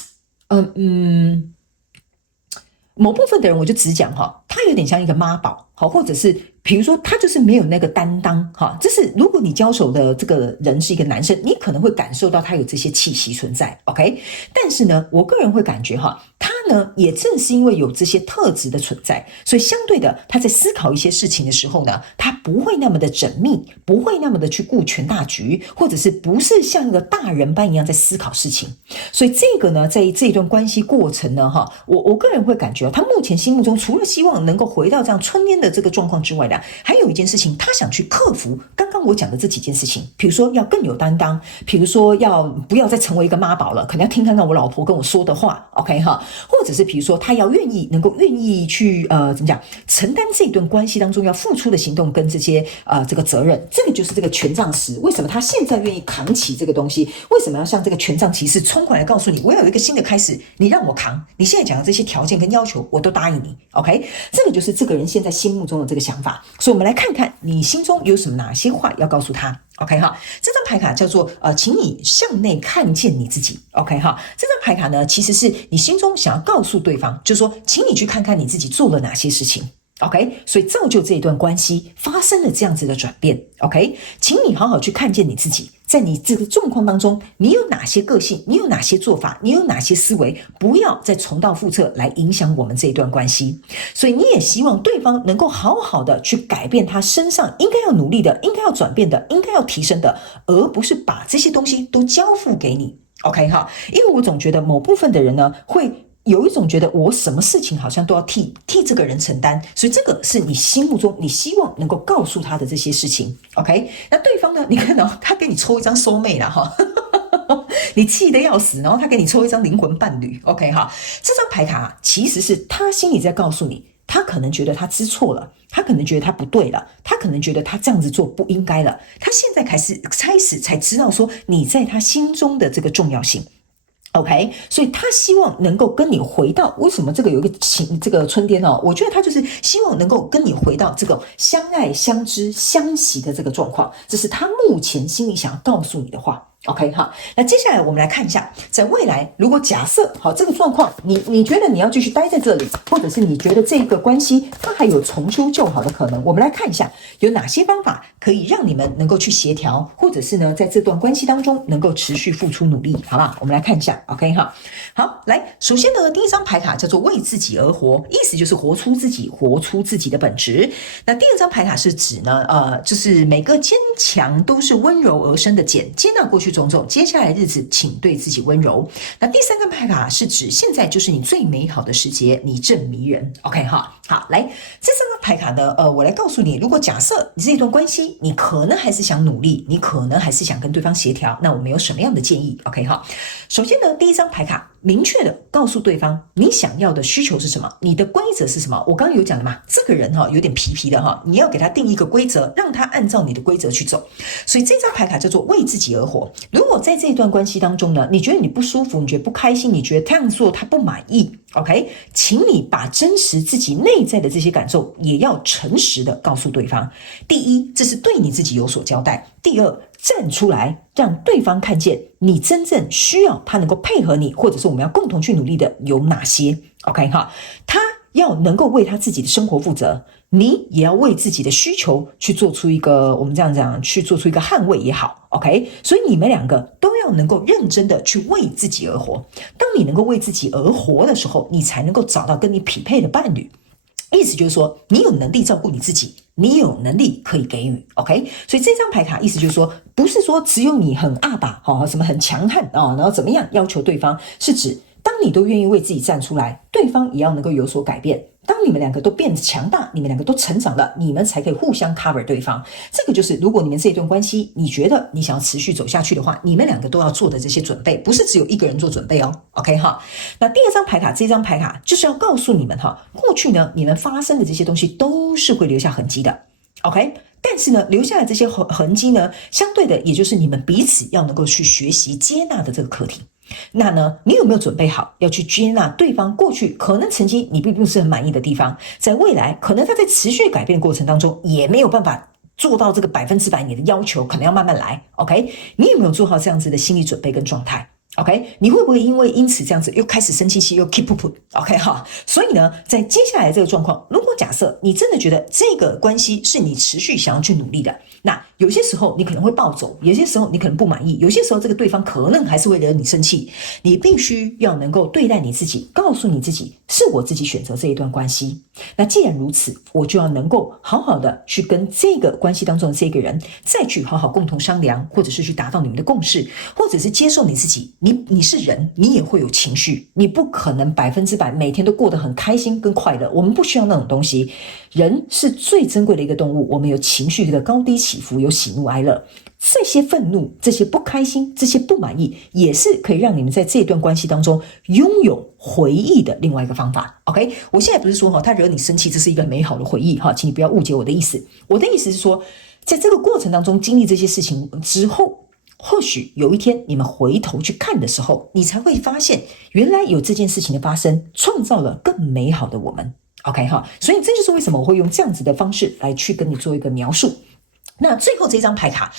某部分的人我就只讲哈，他有点像一个妈宝，好，或者是比如说他就是没有那个担当哈，这是如果你交手的这个人是一个男生，你可能会感受到他有这些气息存在 ，OK？ 但是呢，我个人会感觉哈，他呢也正是因为有这些特质的存在，所以相对的他在思考一些事情的时候呢，他不会那么的缜密，不会那么的去顾全大局，或者是不是像一个大人般一样在思考事情。所以这个呢，在这一段关系过程呢，哈，我个人会感觉他目前心目中除了希望能够回到这样春天的这个状况之外呢，还有一件事情，他想去克服刚刚我讲的这几件事情，比如说要更有担当，比如说要不要再成为一个妈宝了，可能要听看看我老婆跟我说的话 ，OK 哈，或者是比如说他要能够愿意去怎么讲承担这一段关系当中要付出的行动跟这些这个责任，这个就是这个权杖十，为什么他现在愿意扛起这个东西？为什么要像这个权杖骑士冲过来告诉你，我要有一个新的开始，你让我扛，你现在讲的这些条件跟要求我都答应你 ，OK？ 这个就是这个人现在心目中的这个想法，所以我们来看看你心中有哪些话要告诉他 ，OK 哈？这张牌卡叫做请你向内看见你自己 ，OK 哈？这张牌卡呢，其实是你心中想要告诉对方，就是说，请你去看看你自己做了哪些事情。OK， 所以造就这一段关系发生了这样子的转变。OK， 请你好好去看见你自己，在你这个状况当中，你有哪些个性，你有哪些做法，你有哪些思维，不要再重蹈覆辙来影响我们这一段关系。所以你也希望对方能够好好的去改变他身上应该要努力的，应该要转变的，应该要提升的，而不是把这些东西都交付给你。OK 哈，因为我总觉得某部分的人呢会有一种觉得我什么事情好像都要替这个人承担，所以这个是你心目中你希望能够告诉他的这些事情 OK， 那对方呢，你看到他给你抽一张soul mate啦哈，你气得要死，然后他给你抽一张灵魂伴侣 OK 哈，这张牌卡其实是他心里在告诉你，他可能觉得他知错了，他可能觉得他不对了，他可能觉得他这样子做不应该了，他现在开始才知道说你在他心中的这个重要性OK， 所以他希望能够跟你回到，为什么这个有一个这个春天哦？我觉得他就是希望能够跟你回到这个相爱、相知、相惜的这个状况，这是他目前心里想要告诉你的话。OK 哈，那接下来我们来看一下，在未来如果假设好这个状况，你觉得你要继续待在这里，或者是你觉得这个关系它还有重修旧好的可能，我们来看一下有哪些方法可以让你们能够去协调，或者是呢在这段关系当中能够持续付出努力，好吧？我们来看一下 OK 哈，好，来，首先呢第一张牌卡叫做为自己而活，意思就是活出自己，活出自己的本质。那第二张牌卡是指呢就是每个坚强都是温柔而生的茧，接纳过去种种，接下来日子请对自己温柔。那第三张牌卡是指现在就是你最美好的时节，你正迷人 OK 哈，好，来，这三张牌卡呢我来告诉你，如果假设你这段关系你可能还是想努力，你可能还是想跟对方协调，那我们有什么样的建议 OK 哈，首先呢第一张牌卡明确的告诉对方你想要的需求是什么，你的规则是什么，我刚刚有讲的嘛，这个人有点皮皮的你要给他定一个规则，让他按照你的规则去走，所以这张牌卡叫做为自己而活。如果在这一段关系当中呢，你觉得你不舒服，你觉得不开心，你觉得这样做他不满意 OK， 请你把真实自己内在的这些感受也要诚实的告诉对方。第一，这是对你自己有所交代，第二，站出来让对方看见你真正需要他能够配合你，或者是我们要共同去努力的有哪些 OK 哈，他要能够为他自己的生活负责，你也要为自己的需求去做出一个，我们这样讲，去做出一个捍卫也好 OK， 所以你们两个都要能够认真的去为自己而活。当你能够为自己而活的时候，你才能够找到跟你匹配的伴侣，意思就是说你有能力照顾你自己，你有能力可以给予 OK， 所以这张牌卡意思就是说，不是说只有你很阿爸什么很强悍然后怎么样要求对方，是指当你都愿意为自己站出来，对方也要能够有所改变，当你们两个都变得强大，你们两个都成长了，你们才可以互相 cover 对方。这个就是如果你们这一段关系你觉得你想要持续走下去的话，你们两个都要做的这些准备，不是只有一个人做准备哦 OK 哈。那第二张牌卡，这张牌卡就是要告诉你们过去呢你们发生的这些东西都是会留下痕迹的 OK， 但是呢留下来这些痕迹呢，相对的也就是你们彼此要能够去学习接纳的这个课题。那呢你有没有准备好要去接纳对方过去可能曾经你并不是很满意的地方，在未来可能他在持续改变的过程当中也没有办法做到这个100%，你的要求可能要慢慢来 ，OK？ 你有没有做好这样子的心理准备跟状态？OK， 你会不会因此这样子又开始生气气又 keep up OK 哈？所以呢，在接下来这个状况，如果假设你真的觉得这个关系是你持续想要去努力的，那有些时候你可能会暴走，有些时候你可能不满意，有些时候这个对方可能还是会惹你生气，你必须要能够对待你自己，告诉你自己是我自己选择这一段关系。那既然如此，我就要能够好好的去跟这个关系当中的这个人再去好好共同商量，或者是去达到你们的共识，或者是接受你自己。你是人，你也会有情绪，你不可能100%每天都过得很开心跟快乐，我们不需要那种东西。人是最珍贵的一个动物，我们有情绪的高低起伏，有喜怒哀乐，这些愤怒，这些不开心，这些不满意，也是可以让你们在这段关系当中拥有回忆的另外一个方法。 OK， 我现在不是说他惹你生气这是一个美好的回忆，请你不要误解我的意思。我的意思是说，在这个过程当中经历这些事情之后，或许有一天你们回头去看的时候，你才会发现原来有这件事情的发生创造了更美好的我们。 OK 哈，所以这就是为什么我会用这样子的方式来去跟你做一个描述。那最后这张牌卡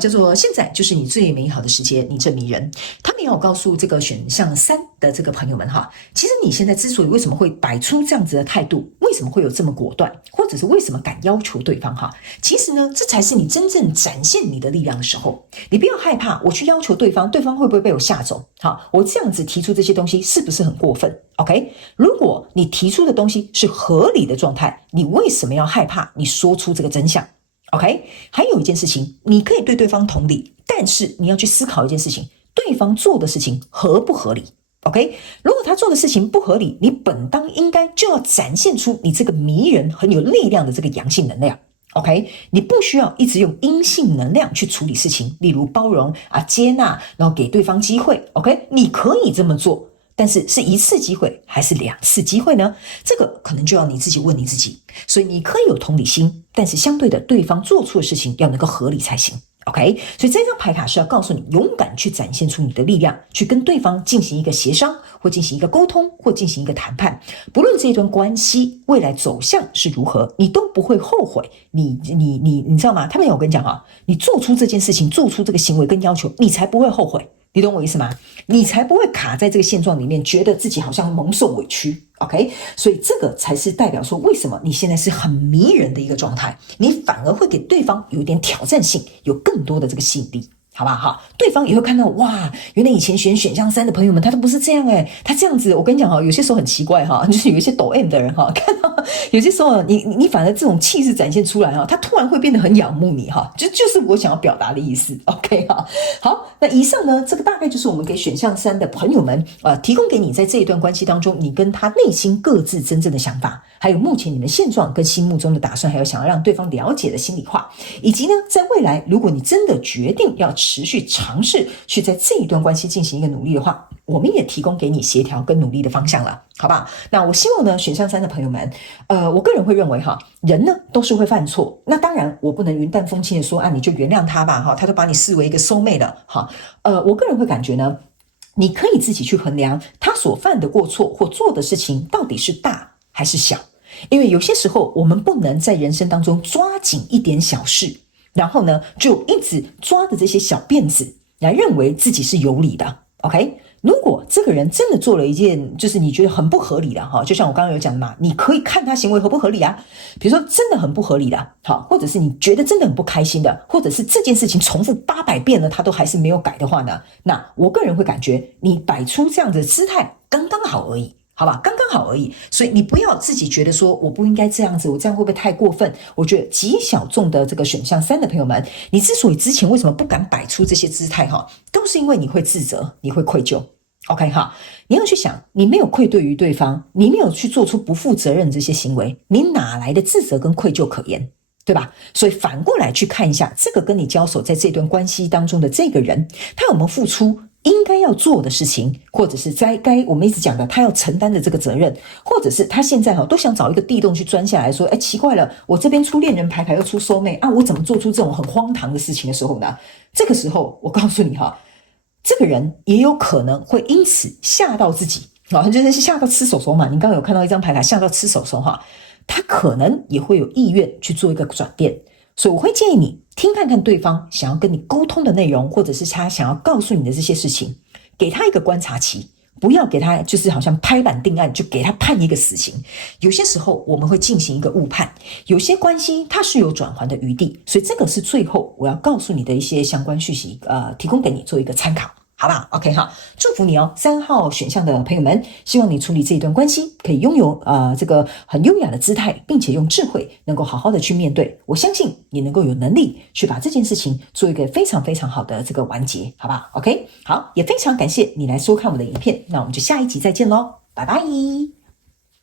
叫做现在就是你最美好的时间，你这迷人。他们要告诉这个选项3的这个朋友们哈，其实你现在之所以为什么会摆出这样子的态度，为什么会有这么果断，或者是为什么敢要求对方哈，其实呢这才是你真正展现你的力量的时候。你不要害怕我去要求对方，对方会不会被我吓走？好，我这样子提出这些东西是不是很过分？ OK， 如果你提出的东西是合理的状态，你为什么要害怕你说出这个真相？OK， 还有一件事情，你可以对对方同理，但是你要去思考一件事情，对方做的事情合不合理 ？OK， 如果他做的事情不合理，你本当应该就要展现出你这个迷人、很有力量的这个阳性能量。OK， 你不需要一直用阴性能量去处理事情，例如包容接纳，然后给对方机会。OK， 你可以这么做。但是是1次机会还是2次机会呢？这个可能就要你自己问你自己。所以你可以有同理心，但是相对的，对方做出的事情要能够合理才行。OK， 所以这张牌卡是要告诉你，勇敢去展现出你的力量，去跟对方进行一个协商，或进行一个沟通，或进行一个谈判。不论这段关系未来走向是如何，你都不会后悔。你知道吗？他们有跟你讲你做出这件事情，做出这个行为跟要求，你才不会后悔。你懂我意思吗？你才不会卡在这个现状里面，觉得自己好像蒙受委屈。OK， 所以这个才是代表说，为什么你现在是很迷人的一个状态，你反而会给对方有一点挑战性，有更多的这个吸引力。好不好？对方也会看到，哇，原来以前选项3的朋友们，他都不是这样他这样子，我跟你讲有些时候很奇怪就是有一些抖 M 的人看到有些时候你反而这种气势展现出来他突然会变得很仰慕你就是我想要表达的意思。OK 好，那以上呢，这个大概就是我们给选项3的朋友们提供给你在这一段关系当中，你跟他内心各自真正的想法，还有目前你们现状跟心目中的打算，还有想要让对方了解的心里话，以及呢，在未来如果你真的决定要持续尝试去在这一段关系进行一个努力的话，我们也提供给你协调跟努力的方向了，好吧？那我希望呢，选项3的朋友们，我个人会认为人呢都是会犯错，那当然我不能云淡风轻的说你就原谅他吧他都把你视为一个soul mate了我个人会感觉呢，你可以自己去衡量他所犯的过错或做的事情到底是大还是小，因为有些时候我们不能在人生当中抓紧一点小事，然后呢就一直抓着这些小辫子来认为自己是有理的。 OK， 如果这个人真的做了一件就是你觉得很不合理的就像我刚刚有讲的嘛，你可以看他行为合不合理比如说真的很不合理的或者是你觉得真的很不开心的，或者是这件事情重复800遍了他都还是没有改的话呢，那我个人会感觉你摆出这样的姿态刚刚好而已，好吧，刚刚好而已。所以你不要自己觉得说我不应该这样子，我这样会不会太过分？我觉得极小众的这个选项3的朋友们，你之所以之前为什么不敢摆出这些姿态都是因为你会自责，你会愧疚。 OK 你要去想，你没有愧对于对方，你没有去做出不负责任这些行为，你哪来的自责跟愧疚可言？对吧？所以反过来去看一下，这个跟你交手在这段关系当中的这个人，他有没有付出应该要做的事情，或者是在我们一直讲的他要承担的这个责任，或者是他现在都想找一个地洞去钻下来说，奇怪了，我这边出恋人牌又出soul mate我怎么做出这种很荒唐的事情的时候呢？这个时候我告诉你这个人也有可能会因此吓到自己就是吓到吃手手嘛。你刚刚有看到一张牌卡吓到吃手手他可能也会有意愿去做一个转变。所以我会建议你听看看对方想要跟你沟通的内容，或者是他想要告诉你的这些事情，给他一个观察期，不要给他就是好像拍板定案，就给他判一个死刑。有些时候我们会进行一个误判，有些关系它是有转圜的余地，所以这个是最后我要告诉你的一些相关讯息，提供给你做一个参考。好不好 ？OK 哈，祝福你哦，3号选项的朋友们，希望你处理这一段关系可以拥有这个很优雅的姿态，并且用智慧能够好好的去面对。我相信你能够有能力去把这件事情做一个非常非常好的这个完结，好不好 ？OK， 好，也非常感谢你来收看我的影片，那我们就下一集再见喽，拜拜。